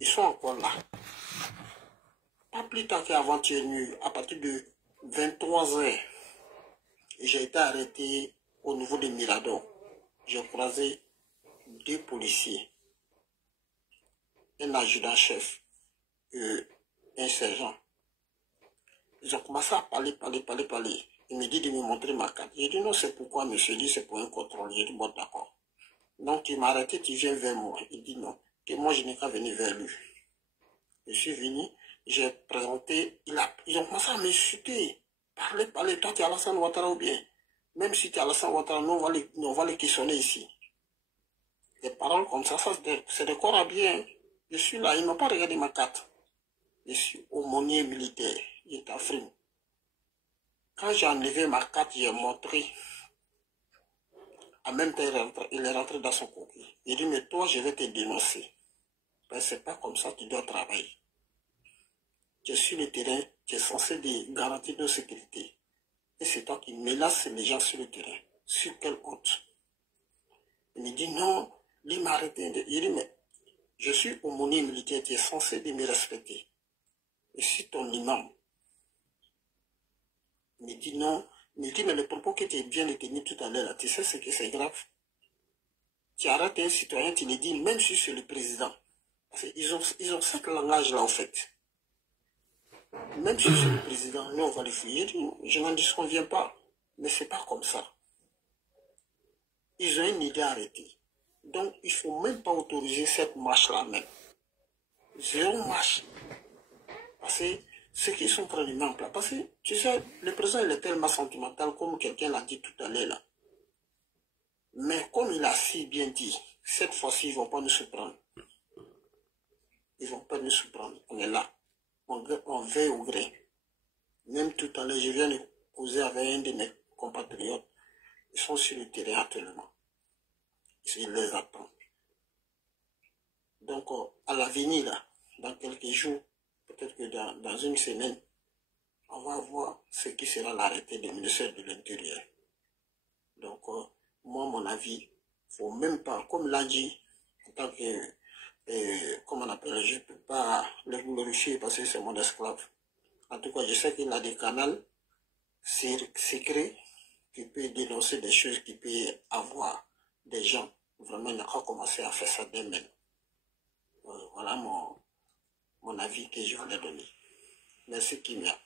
Ils sont encore là. Pas plus tard qu'avant-hier nuit, à partir de 23 h, j'ai été arrêté au niveau de Mirador. J'ai croisé 2 policiers, un adjudant-chef, un sergent. Ils ont commencé à parler. Il me dit de me montrer ma carte. J'ai dit non, c'est pourquoi, monsieur, dit c'est pour un contrôle. J'ai dit bon, d'accord. Donc il m'a arrêté, tu viens vers moi. Il dit non, que moi je n'ai qu'à venir vers lui. Je suis venu, j'ai présenté, ils ont commencé à m'insulter. Parler, toi tu es Alassane Ouattara ou bien. Même si tu es Alassane Ouattara, nous on va les questionner ici. Des paroles comme ça, c'est des corps à bien. Je suis là, ils n'ont pas regardé ma carte. Je suis aumônier militaire, il est Afrique. Quand j'ai enlevé ma carte, j'ai montré. En même temps, il est rentré dans son coquille. Il dit, mais toi, je vais te dénoncer. Ben, c'est pas comme ça que tu dois travailler. Tu es sur le terrain, tu es censé garantir nos sécurité. Et c'est toi qui menaces les gens sur le terrain. Sur quelle honte? Il me dit, non, il m'a arrêté. Il dit, mais je suis aumônier militaire, tu es censé de me respecter. Et si ton imam me dit non, me dit mais le propos que tu viens de tenir tout à l'heure, tu sais ce que c'est grave. Tu arrêtes un citoyen, tu le dis, même si c'est le président. Parce qu'ils ont ce langage-là, en fait. Même si c'est le président, nous on va le fouiller. Je n'en disconviens pas. Mais c'est pas comme ça. Ils ont une idée arrêtée. Donc il ne faut même pas autoriser cette marche-là même. 0 marche. Parce que ce qu'ils sont en train de mettre en place, parce que tu sais, le président il est tellement sentimental comme quelqu'un l'a dit tout à l'heure là. Mais comme il a si bien dit, cette fois-ci ils ne vont pas nous surprendre. Ils ne vont pas nous surprendre. On est là. On veille au gré. Même tout à l'heure, je viens de causer avec un de mes compatriotes. Ils sont sur le terrain actuellement. Ils les attendent. Donc, à l'avenir, là, dans quelques jours, peut-être que dans une semaine, on va voir ce qui sera l'arrêté du ministère de l'Intérieur. Donc, moi, mon avis, il ne faut même pas, comme l'a dit, en tant que, comment on appelle, je ne peux pas le glorifier parce que c'est mon esclave. En tout cas, je sais qu'il a des canaux secrets qui peuvent dénoncer des choses, qui peuvent avoir des gens. Vraiment, il n'a pas commencé à faire ça d'eux-mêmes. Voilà mon avis que je voulais donner. Merci Kimia.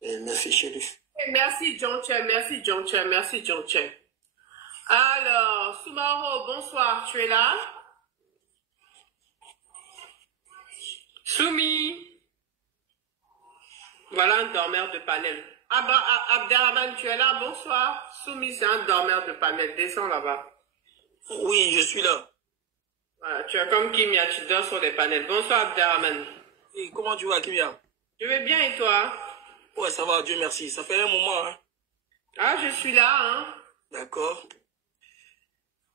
Et merci Chérif. Merci, John Che. Merci, John Che. Merci, John Che. Alors, Soumaro, bonsoir. Tu es là? Soumi. Voilà un dormeur de panel. Abderrahman, tu es là? Bonsoir. Soumi, c'est un dormeur de panel. Descends là-bas. Oui, je suis là. Voilà, tu es comme Kimia, tu dors sur les panels. Bonsoir, Abderrahman. Et comment tu vas, Kimia? Je vais bien et toi? Ouais, ça va, Dieu merci. Ça fait un moment, hein? Ah, je suis là, hein? D'accord.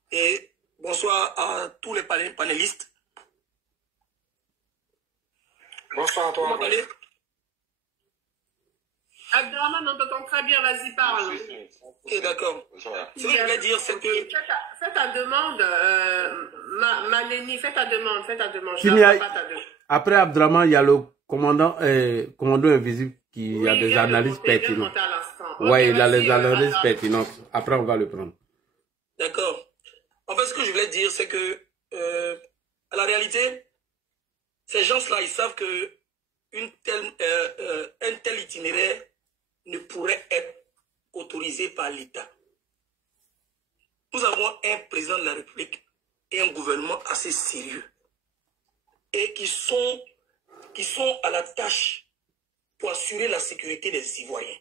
Et bonsoir à tous les panélistes. Bonsoir à toi. Comment allez? Abderrahman, on t'entend très bien, vas-y, parle. Ok, d'accord. Ce que je voulais dire, c'est que... Fais ta demande, Manéni, fais ta demande. Après Abderrahman, il y a le commandant invisible qui a des analyses pertinentes. Oui, il a les analyses pertinentes. Après, on va le prendre. D'accord. En fait, ce que je voulais dire, c'est que, à la réalité, ces gens-là, ils savent que un tel itinéraire ne pourrait être autorisé par l'État. Nous avons un président de la République et un gouvernement assez sérieux et qui sont à la tâche pour assurer la sécurité des Ivoiriens.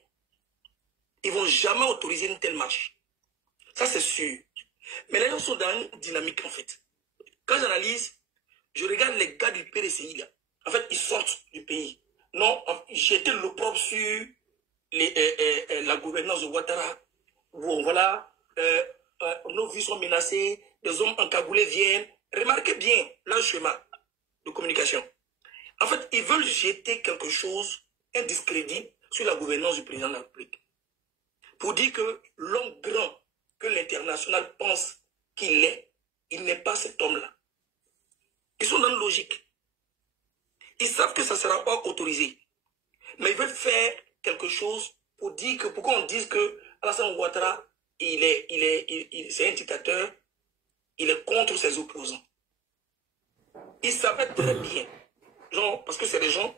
Ils ne vont jamais autoriser une telle marche. Ça, c'est sûr. Mais les gens sont dans une dynamique, en fait. Quand j'analyse, je regarde les gars du PDCI, là. En fait, ils sortent du pays. Non, j'étais l'opprobre sur la gouvernance de Ouattara. Bon, voilà, nos vies sont menacées, des hommes encagoulés viennent. Remarquez bien leur schéma de communication. En fait, ils veulent jeter quelque chose, un discrédit, sur la gouvernance du président de la République. Pour dire que l'homme grand que l'international pense qu'il est, il n'est pas cet homme-là. Ils sont dans une logique. Ils savent que ça ne sera pas autorisé. Mais ils veulent faire quelque chose pour dire que, pourquoi on dise que Alassane Ouattara, c'est un dictateur, il est contre ses opposants. Ils savaient très bien, genre, parce que c'est des gens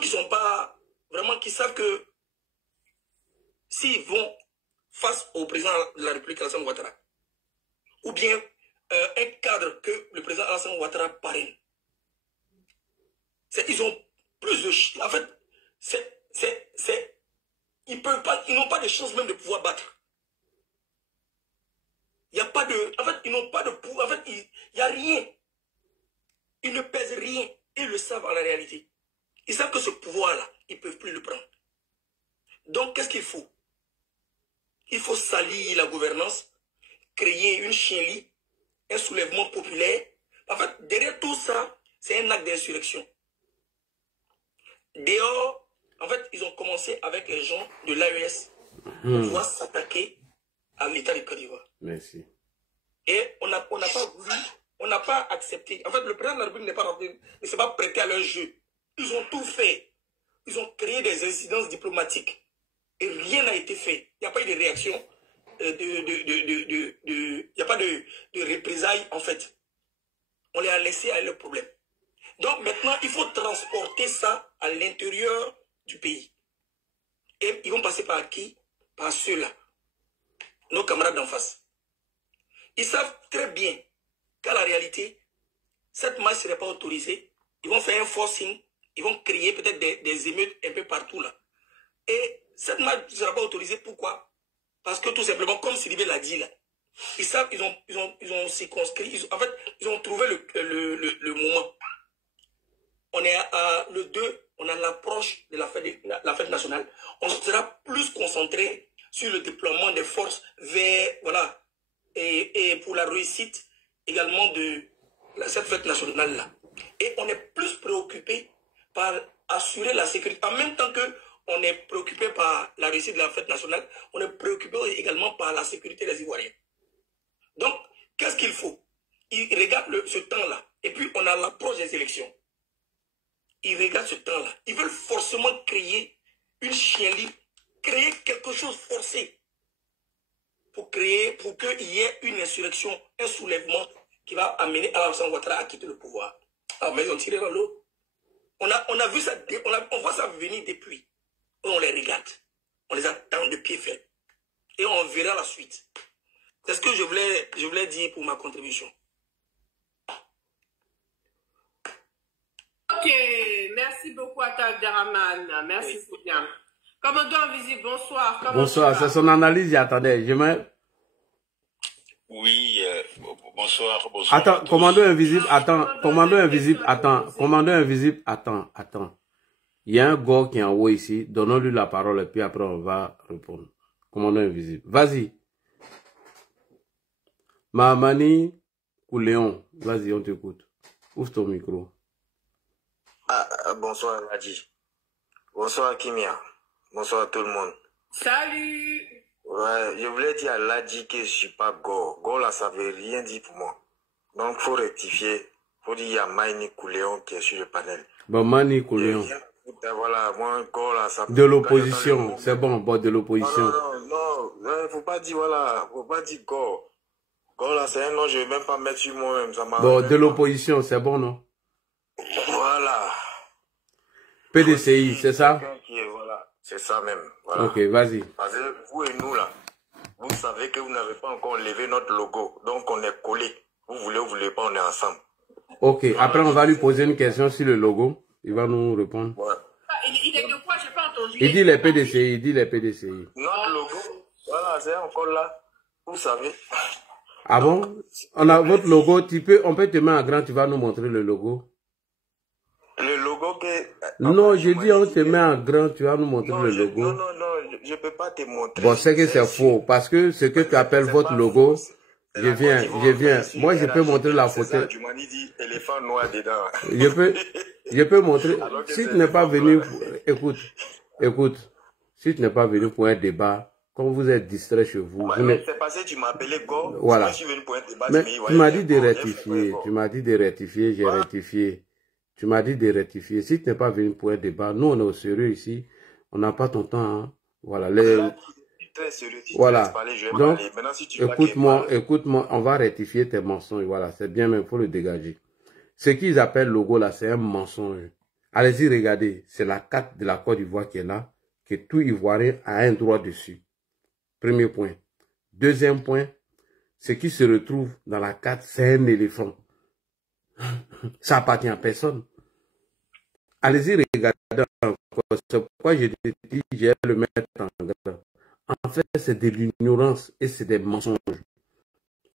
qui sont pas, vraiment, qui savent que s'ils vont face au président de la République, Alassane Ouattara, ou bien un cadre que le président Alassane Ouattara parraine, ils ont plus de... En fait, ils n'ont pas de chance même de pouvoir battre. Il n'y a pas de... En fait, ils n'ont pas de pouvoir. En fait, il n'y a rien. Ils ne pèsent rien. Ils le savent en la réalité. Ils savent que ce pouvoir-là, ils ne peuvent plus le prendre. Donc, qu'est-ce qu'il faut? Il faut salir la gouvernance, créer une chienlit, un soulèvement populaire. En fait, derrière tout ça, c'est un acte d'insurrection. Dehors, en fait, ils ont commencé avec les gens de l'AES pour pouvoir s'attaquer à l'État de Côte d'Ivoire. Merci. Et on n'a pas voulu, on n'a pas accepté. En fait, le président de la République ne s'est pas prêté à leur jeu. Ils ont tout fait. Ils ont créé des incidences diplomatiques. Et rien n'a été fait. Il n'y a pas eu de réaction, il n'y a pas de représailles, en fait. On les a laissés à leur problème. Donc maintenant, il faut transporter ça à l'intérieur du pays. Et ils vont passer par qui? Par ceux-là. Nos camarades d'en face. Ils savent très bien qu'à la réalité, cette marche ne serait pas autorisée. Ils vont faire un forcing. Ils vont créer peut-être des émeutes un peu partout là. Et cette marche ne sera pas autorisée. Pourquoi? Parce que tout simplement, comme Sidibé l'a dit là, ils savent, ils ont circonscrit, en fait, ils ont trouvé le moment. On est à le 2, on a l'approche de la fête nationale. On sera plus concentré sur le déploiement des forces vers, voilà, et pour la réussite également de cette fête nationale-là. Et on est plus préoccupé par assurer la sécurité. En même temps qu'on est préoccupé par la réussite de la fête nationale, on est préoccupé également par la sécurité des Ivoiriens. Donc, qu'est-ce qu'il faut? Ils regardent ce temps-là. Et puis, on a l'approche des élections. Ils regardent ce temps-là. Ils veulent forcément créer une chienlit, créer quelque chose forcé pour qu'il y ait une insurrection, un soulèvement qui va amener Alassane Ouattara à quitter le pouvoir. Alors, mais ils ont tiré dans l'eau. On a vu ça, on voit ça venir depuis. on les regarde. On les attend de pied ferme. Et on verra la suite. C'est ce que je voulais dire pour ma contribution. Ok, merci beaucoup à toi, Abderrahmane. Merci, c'est bien. Commandant Invisible, bonsoir. Comment Bonsoir, c'est son analyse, attendez, Oui, bonsoir. Attends, commandant Invisible, attends. Il y a un gars qui est en haut ici, donnons-lui la parole et puis après on va répondre. Commandant Invisible, vas-y. Mahamani Kouléon, vas-y, on t'écoute. Ouvre ton micro. Bonsoir Ladji. Bonsoir Kimia. Bonsoir tout le monde. Salut. Ouais, je voulais dire à Ladji que je suis pas Go. Go là, ça veut rien dire pour moi. Donc faut rectifier. Faut dire il y a Mani Kouléon qui est sur le panel. Bon, Mani Kouléon. Voilà, moi Go là, ça. De l'opposition, c'est bon, de l'opposition. Non, faut pas dire voilà, faut pas dire Go. Go là, c'est un nom, je vais même pas mettre sur moi-même. Bon, de l'opposition, c'est bon, non? Voilà. PDCI, c'est ça? Voilà, c'est ça même. Voilà. Ok, vas-y. Parce que vous et nous là, vous savez que vous n'avez pas encore levé notre logo, donc on est collés. Vous voulez pas, on est ensemble. Ok, après on va lui poser une question sur le logo. Il va nous répondre. Ouais. Il est de quoi? J'ai pas entendu. Il dit les PDCI, Notre logo, voilà, c'est encore là. Vous savez. Ah bon? On a votre logo, on peut te mettre en grand, tu vas nous montrer le logo. Le logo que... Non, je dis on te met en grand, tu vas nous montrer le logo. Non, je peux pas te montrer. Bon, c'est que c'est faux, parce que ce que tu appelles votre logo, je viens. Moi, je peux montrer la photo. Tu m'as dit éléphant noir dedans. Je peux montrer. Si tu n'es pas venu, écoute, si tu n'es pas venu pour un débat, quand vous êtes distrait chez vous. C'est parce que tu m'as appelé Go. Voilà. Je suis venu pour un débat. Mais tu m'as dit de rectifier, j'ai rectifié. Tu m'as dit de rectifier. Si tu n'es pas venu pour un débat, nous on est au sérieux ici. On n'a pas ton temps. Hein. Voilà. Très sérieux. Si voilà. Donc, si écoute-moi, on va rectifier tes mensonges. Voilà, c'est bien, mais il faut le dégager. Ce qu'ils appellent logo là, c'est un mensonge. Allez-y, regardez. C'est la carte de la Côte d'Ivoire qui est là, que tout Ivoirien a un droit dessus. Premier point. Deuxième point, ce qui se retrouve dans la carte, c'est un éléphant. Ça appartient à personne. Allez-y, regardez encore. C'est pourquoi je te dis, je vais le mettre en grand. En fait, c'est de l'ignorance et c'est des mensonges.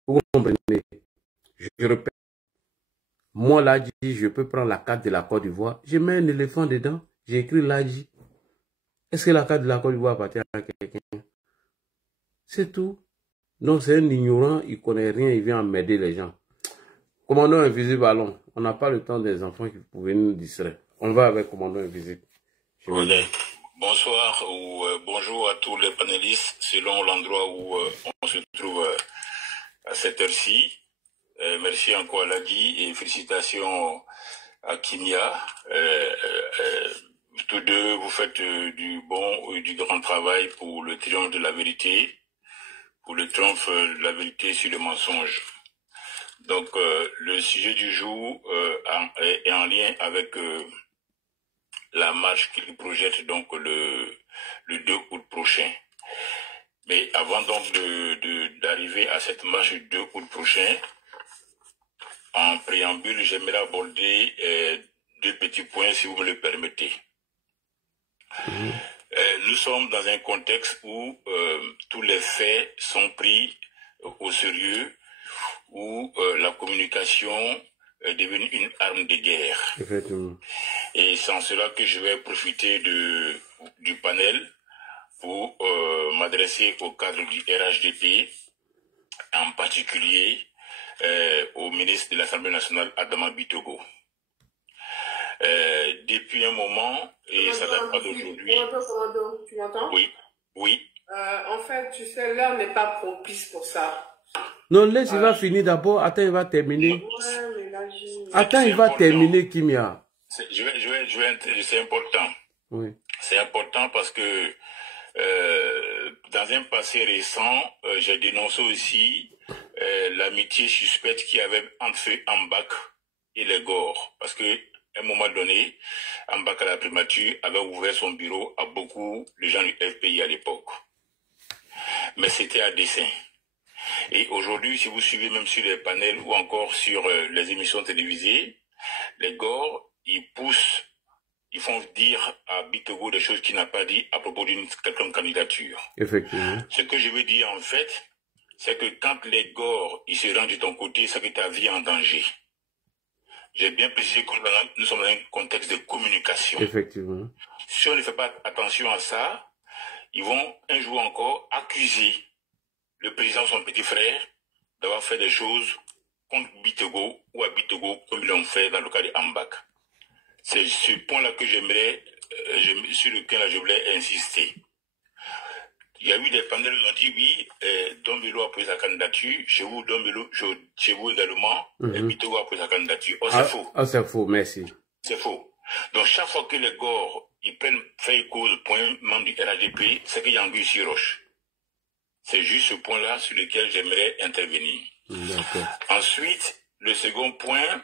Vous comprenez? Je répète. Moi, Ladji, je peux prendre la carte de la Côte d'Ivoire. Je mets un éléphant dedans. J'ai écrit Ladji. Est-ce que la carte de la Côte d'Ivoire appartient à quelqu'un? C'est tout. Donc, c'est un ignorant. Il ne connaît rien. Il vient m'aider les gens. Commandant Invisible, allons. On n'a pas le temps des enfants qui pouvaient nous distraire. On va avec Commandant Invisible. Bonsoir ou bonjour à tous les panélistes selon l'endroit où on se trouve à cette heure-ci. Merci encore à Ladji et félicitations à Kimia. Tous deux, vous faites du bon et du grand travail pour le triomphe de la vérité, pour le triomphe de la vérité sur le mensonge. Donc, le sujet du jour est en lien avec la marche qu'il projette donc le 2 août prochain. Mais avant donc d'arriver à cette marche du 2 août prochain, en préambule, j'aimerais aborder deux petits points si vous me le permettez. Nous sommes dans un contexte où tous les faits sont pris au sérieux, où la communication est devenue une arme de guerre. Effectivement. Et c'est en cela que je vais profiter du panel pour m'adresser au cadre du RHDP, en particulier au ministre de l'Assemblée nationale, Adama Bitogo. Depuis un moment, et ça date pas d'aujourd'hui... Tu m'entends? Oui. En fait, tu sais, l'heure n'est pas propice pour ça. Non, laisse, il va finir d'abord. Attends, il va terminer. Ouais, mais là, attends, il va terminer, Kimia. C'est important. Oui. C'est important parce que dans un passé récent, j'ai dénoncé aussi l'amitié suspecte qu'il y avait entre Ambak et les Gor. Parce que à un moment donné, Ambak à la primature avait ouvert son bureau à beaucoup de gens du FPI à l'époque. Mais c'était à dessein. Et aujourd'hui, si vous suivez même sur les panels ou encore sur les émissions télévisées, les Gors, ils poussent, ils font dire à Bitogo des choses qu'il n'a pas dit à propos d'une quelconque candidature. Effectivement. Ce que je veux dire en fait, c'est que quand les Gors, ils se rendent de ton côté, c'est que ta vie est en danger. J'ai bien précisé que nous sommes dans un contexte de communication. Effectivement. Si on ne fait pas attention à ça, ils vont un jour encore accuser le président, son petit frère, d'avoir fait des choses contre Bitogo ou à Bitogo comme ils l'ont fait dans le cas de Ambak. C'est ce point-là que j'aimerais, sur lequel je voulais insister. Il y a eu des panels qui ont dit oui, Dombello a pris sa candidature, chez vous, Dombello, chez vous également, Bitogo a pris sa candidature. Oh, c'est faux. Ah, c'est faux, merci. C'est faux. Donc chaque fois que les Gors, ils prennent fait cause pour un membre du RADP, c'est qu'il y a Anguille sur roche. C'est juste ce point-là sur lequel j'aimerais intervenir. Ensuite, le second point,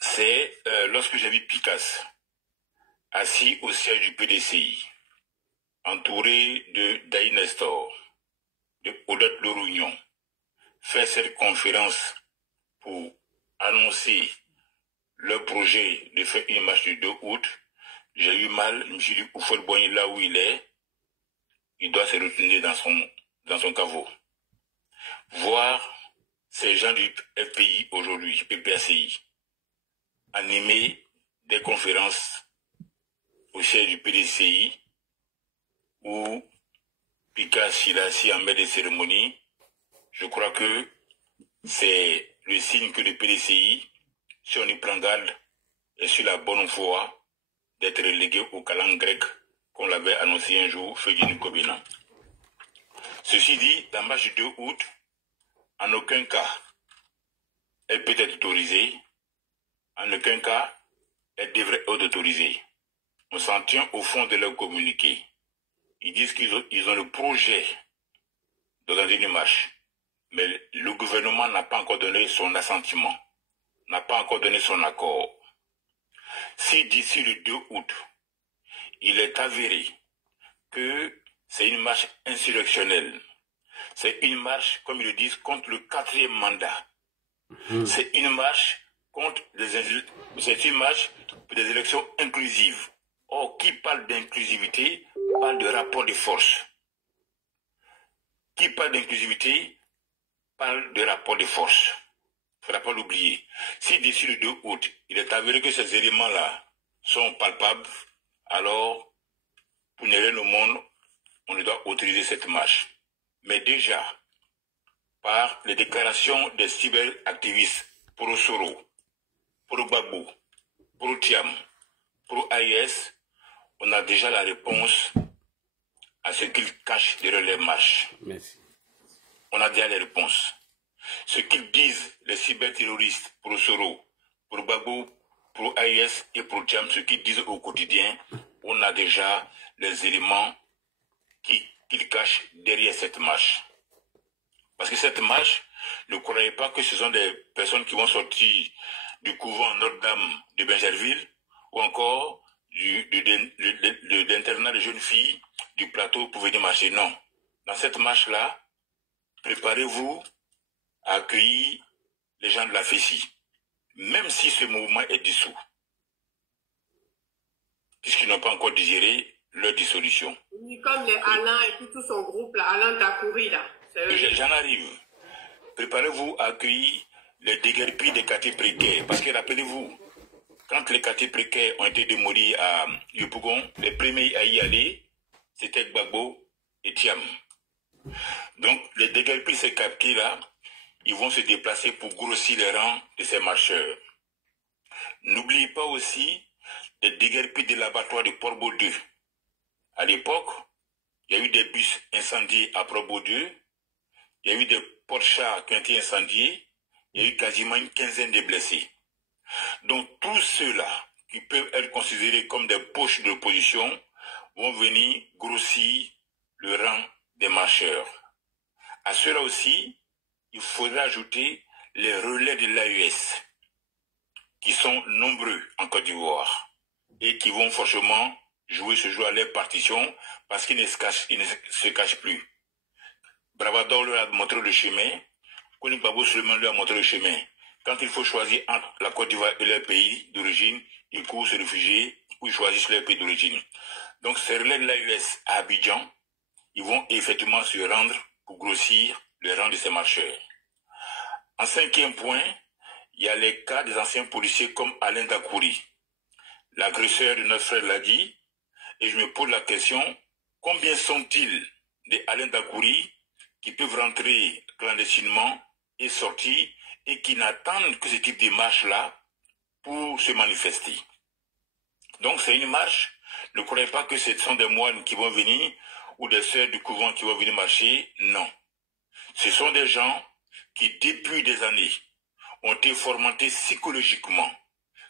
c'est lorsque j'ai vu Picasse assis au siège du PDCI, entouré de Daï Nestor, de Odette Lerougnon, faire cette conférence pour annoncer leur projet de faire une marche du 2 août, j'ai eu mal, je me suis dit, Oufol Boigny, là où il est, il doit se retourner dans son caveau. Voir ces gens du FPI aujourd'hui, PPACI, animer des conférences au siège du PDCI où Picasse Silassi en met des cérémonies, je crois que c'est le signe que le PDCI, si on y prend garde, est sur la bonne voie d'être relégué au calan grec qu'on l'avait annoncé un jour, Fegini Kobina. Ceci dit, la marche du 2 août, en aucun cas, elle peut être autorisée. En aucun cas, elle devrait être autorisée. On s'en tient au fond de leur communiqué. Ils disent qu'ils ont le projet d'organiser une marche. Mais le gouvernement n'a pas encore donné son assentiment, n'a pas encore donné son accord. Si d'ici le 2 août, il est avéré que c'est une marche insurrectionnelle, c'est une marche, comme ils le disent, contre le 4e mandat. C'est une marche contre c'est une marche pour des élections inclusives. Or, qui parle d'inclusivité parle de rapport de force. Qui parle d'inclusivité parle de rapport de force. Il ne faudra pas l'oublier. Si d'ici le 2 août, il est avéré que ces éléments-là sont palpables, alors, pour ne rien au monde, on ne doit autoriser cette marche. Mais déjà, par les déclarations des cyberactivistes pour Soro, pour Gbagbo, pour Thiam, pour AIS, on a déjà la réponse à ce qu'ils cachent derrière les marches. Merci. On a déjà les réponses. Ce qu'ils disent, les cyberterroristes, pour Soro, pour Gbagbo, pour AIS et pour Thiam, ce qu'ils disent au quotidien, on a déjà les éléments qu'ils cachent derrière cette marche. Parce que cette marche, ne croyez pas que ce sont des personnes qui vont sortir du couvent Notre-Dame de Benjerville ou encore de l'internat de jeunes filles du plateau pour venir marcher. Non. Dans cette marche-là, préparez-vous à accueillir les gens de la FESI, même si ce mouvement est dissous, puisqu'ils n'ont pas encore digéré leur dissolution. Comme les Alain et tout son groupe, là, Alain Dakouri, là. J'en arrive. Préparez-vous à accueillir les déguerpis des quartiers précaires. Parce que rappelez-vous, quand les quartiers précaires ont été démolis à Yopougon, les premiers à y aller, c'était Gbagbo et Thiam. Donc, les déguerpis de ces quartiers-là, ils vont se déplacer pour grossir les rangs de ces marcheurs. N'oubliez pas aussi les déguerpis de l'abattoir de Port-Baudeux. À l'époque, il y a eu des bus incendiés à Port-Baudeux, il y a eu des portes-chars qui ont été incendiés, il y a eu quasiment une quinzaine de blessés. Donc tous ceux-là qui peuvent être considérés comme des poches de l'opposition vont venir grossir le rang des marcheurs. À cela aussi, il faudra ajouter les relais de l'AES. qui sont nombreux en Côte d'Ivoire et qui vont forcément jouer ce jeu à leur partition parce qu'ils ne se cachent plus. Bravador leur a montré le chemin, Koni Babo Suleiman leur a montré le chemin. Quand il faut choisir entre la Côte d'Ivoire et leur pays d'origine, ils courent se réfugier ou ils choisissent leur pays d'origine. Donc ces relais de l'AUS à Abidjan, ils vont effectivement se rendre pour grossir le rang de ces marcheurs. En cinquième point, il y a les cas des anciens policiers comme Alain Dakouri. L'agresseur de notre frère l'a dit, et je me pose la question, combien sont-ils des Alain Dakouri qui peuvent rentrer clandestinement et sortir et qui n'attendent que ce type de marche-là pour se manifester. Donc c'est une marche. Ne croyez pas que ce sont des moines qui vont venir ou des sœurs du couvent qui vont venir marcher. Non. Ce sont des gens qui, depuis des années, ont été formatés psychologiquement,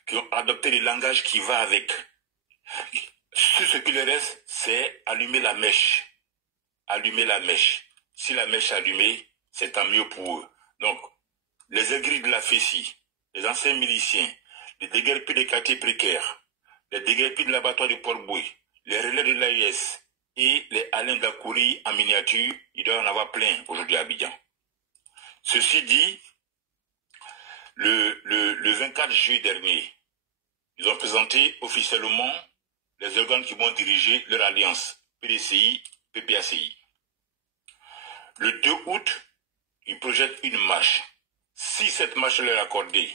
qui ont adopté le langage qui va avec. Tout ce qui leur reste, c'est allumer la mèche. Allumer la mèche. Si la mèche est allumée, c'est tant mieux pour eux. Donc, les aigris de la Fessie, les anciens miliciens, les déguerpis des quartiers précaires, les déguerpis de l'abattoir de Port-Boué, les relais de l'AIS et les Alain Dakouri en miniature, il doit y en avoir plein aujourd'hui à Abidjan. Ceci dit, le 24 juillet dernier, ils ont présenté officiellement les organes qui vont diriger leur alliance, PDCI, PPACI. Le 2 août, ils projettent une marche. Si cette marche leur est accordée,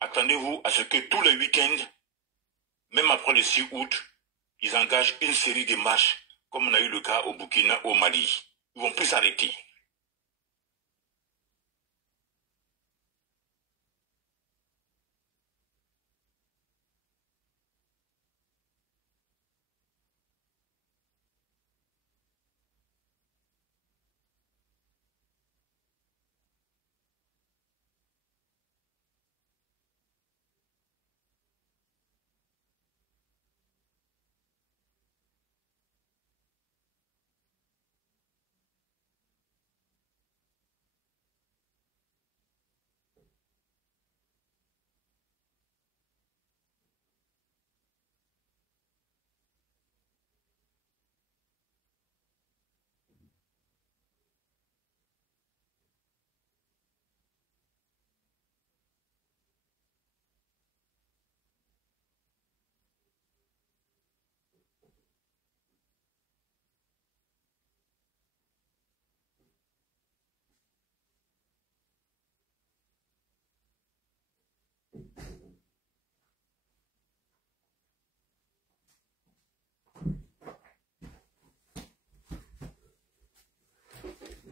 attendez-vous à ce que tous les week-ends, même après le 6 août, ils engagent une série de marches, comme on a eu le cas au Burkina, au Mali. Ils vont plus s'arrêter.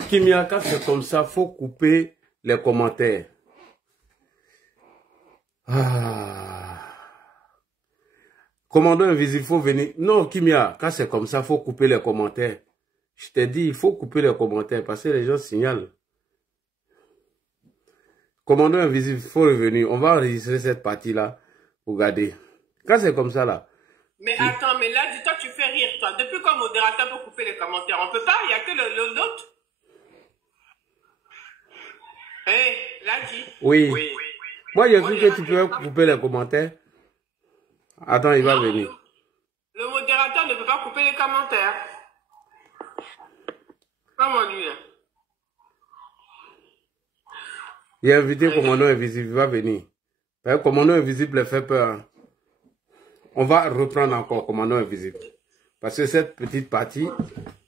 Kimiaka, c'est comme ça, faut couper les commentaires. Commandant invisible, faut venir. Non, Kimia, quand c'est comme ça, faut couper les commentaires. Je t'ai dit, il faut couper les commentaires parce que les gens signalent. Commandant invisible, faut revenir. On va enregistrer cette partie-là pour garder. Quand c'est comme ça, là. Mais attends, mais là, dis-toi, tu fais rire, toi. Depuis quand modérateur peut couper les commentaires? On peut pas, il n'y a que l'autre. Hé, là, dis. Oui. Moi, j'ai cru que tu peux couper les commentaires. Attends, il va venir. Le modérateur ne peut pas couper les commentaires. Comment lui, là? Il a invité Commandant Invisible, il va venir. Commandant Invisible fait peur. Hein. On va reprendre encore Commandant Invisible. Parce que cette petite partie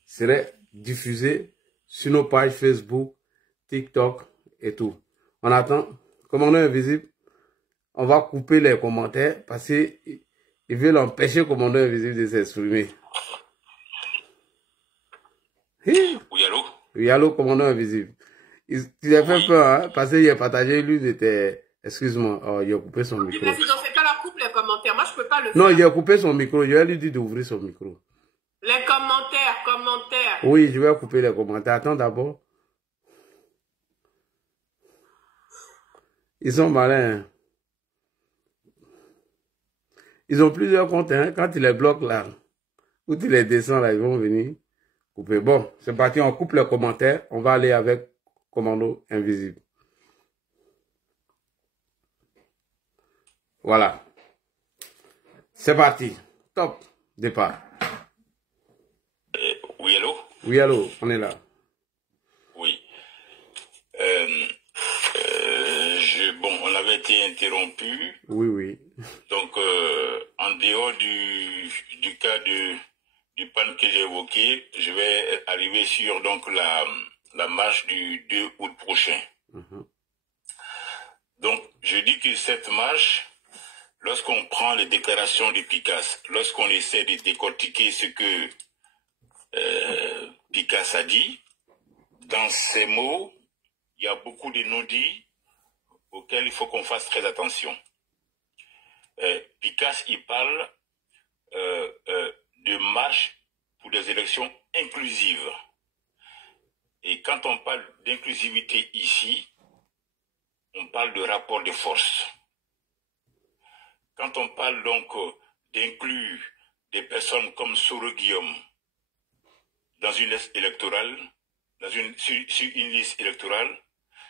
serait diffusée sur nos pages Facebook, TikTok et tout. On attend. Commandant Invisible, on va couper les commentaires parce qu'ils veulent empêcher Commandant Invisible de s'exprimer. Oui, allô? Oui, allô, Commandant Invisible. Il a fait peur, hein, parce qu'il a partagé, lui, il était... Excuse-moi, oh, il a coupé son micro. Mais si on ne fait pas la coupe, les commentaires, moi, je peux pas le faire. Non, il a coupé son micro. Je vais lui dire d'ouvrir son micro. Les commentaires. Oui, je vais couper les commentaires. Attends d'abord. Ils sont malins. Hein. Ils ont plusieurs comptes. Hein. Quand tu les bloques là, ou tu les descends là, ils vont venir couper. Bon, c'est parti. On coupe les commentaires. On va aller avec Commando Invisible. Voilà. C'est parti. Top. Départ. Oui, allô? Oui, allô, on est là. Oui. Bon, on avait été interrompu. Oui, oui. Donc, en dehors du cas du panne que j'ai évoqué, je vais arriver sur donc la marche du 2 août prochain. Donc, je dis que cette marche, lorsqu'on prend les déclarations de Picasse, lorsqu'on essaie de décortiquer ce que Picasse a dit, dans ces mots, il y a beaucoup de non-dits auxquels il faut qu'on fasse très attention. Picasse, il parle de marche pour des élections inclusives. Et quand on parle d'inclusivité ici, on parle de rapport de force. Quand on parle donc d'inclure des personnes comme Soro Guillaume dans une liste électorale, sur une liste électorale,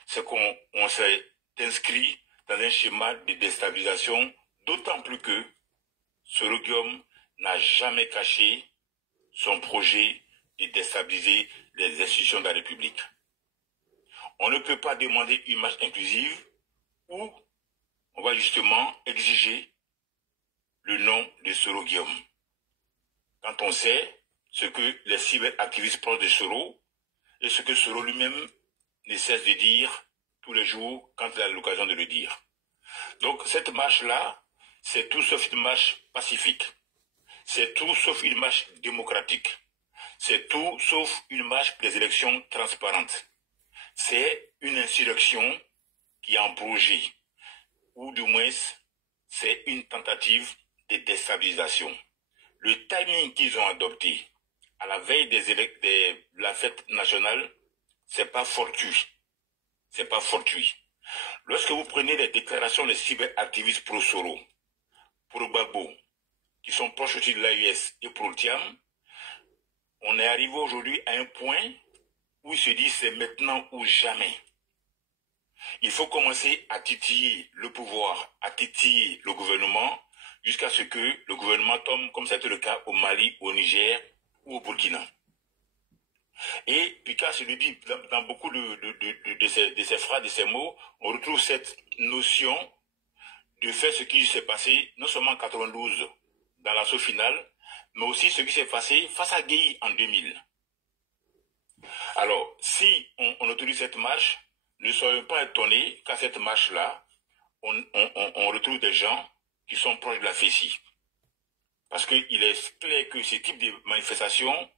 c'est qu'on s'est inscrit dans un schéma de déstabilisation, d'autant plus que Soro Guillaume n'a jamais caché son projet de déstabiliser les institutions de la République. On ne peut pas demander une marche inclusive où on va justement exiger le nom de Soro Guillaume. Quand on sait ce que les cyberactivistes proches de Soro et ce que Soro lui-même ne cesse de dire tous les jours quand il a l'occasion de le dire. Donc cette marche-là, c'est tout sauf une marche pacifique. C'est tout sauf une marche démocratique. C'est tout sauf une marche pour des élections transparentes. C'est une insurrection qui a un projet, ou du moins, c'est une tentative de déstabilisation. Le timing qu'ils ont adopté à la veille de la fête nationale, c'est pas fortuit. C'est pas fortuit. Lorsque vous prenez les déclarations des cyberactivistes pro-Soro, pro-Gbagbo, qui sont proches aussi de l'AUS et pro-Tiam, on est arrivé aujourd'hui à un point où ils se disent c'est maintenant ou jamais. Il faut commencer à titiller le pouvoir, à titiller le gouvernement, jusqu'à ce que le gouvernement tombe, comme c'était le cas au Mali, au Niger ou au Burkina. Et Picasse le dit dans beaucoup de ses phrases, de ses mots, on retrouve cette notion de faire ce qui s'est passé, non seulement en 92, dans l'assaut final, mais aussi ce qui s'est passé face à Gueye en 2000. Alors, si on autorise cette marche, ne soyons pas étonnés qu'à cette marche-là, on retrouve des gens qui sont proches de la FECI. Parce qu'il est clair que ce type de manifestation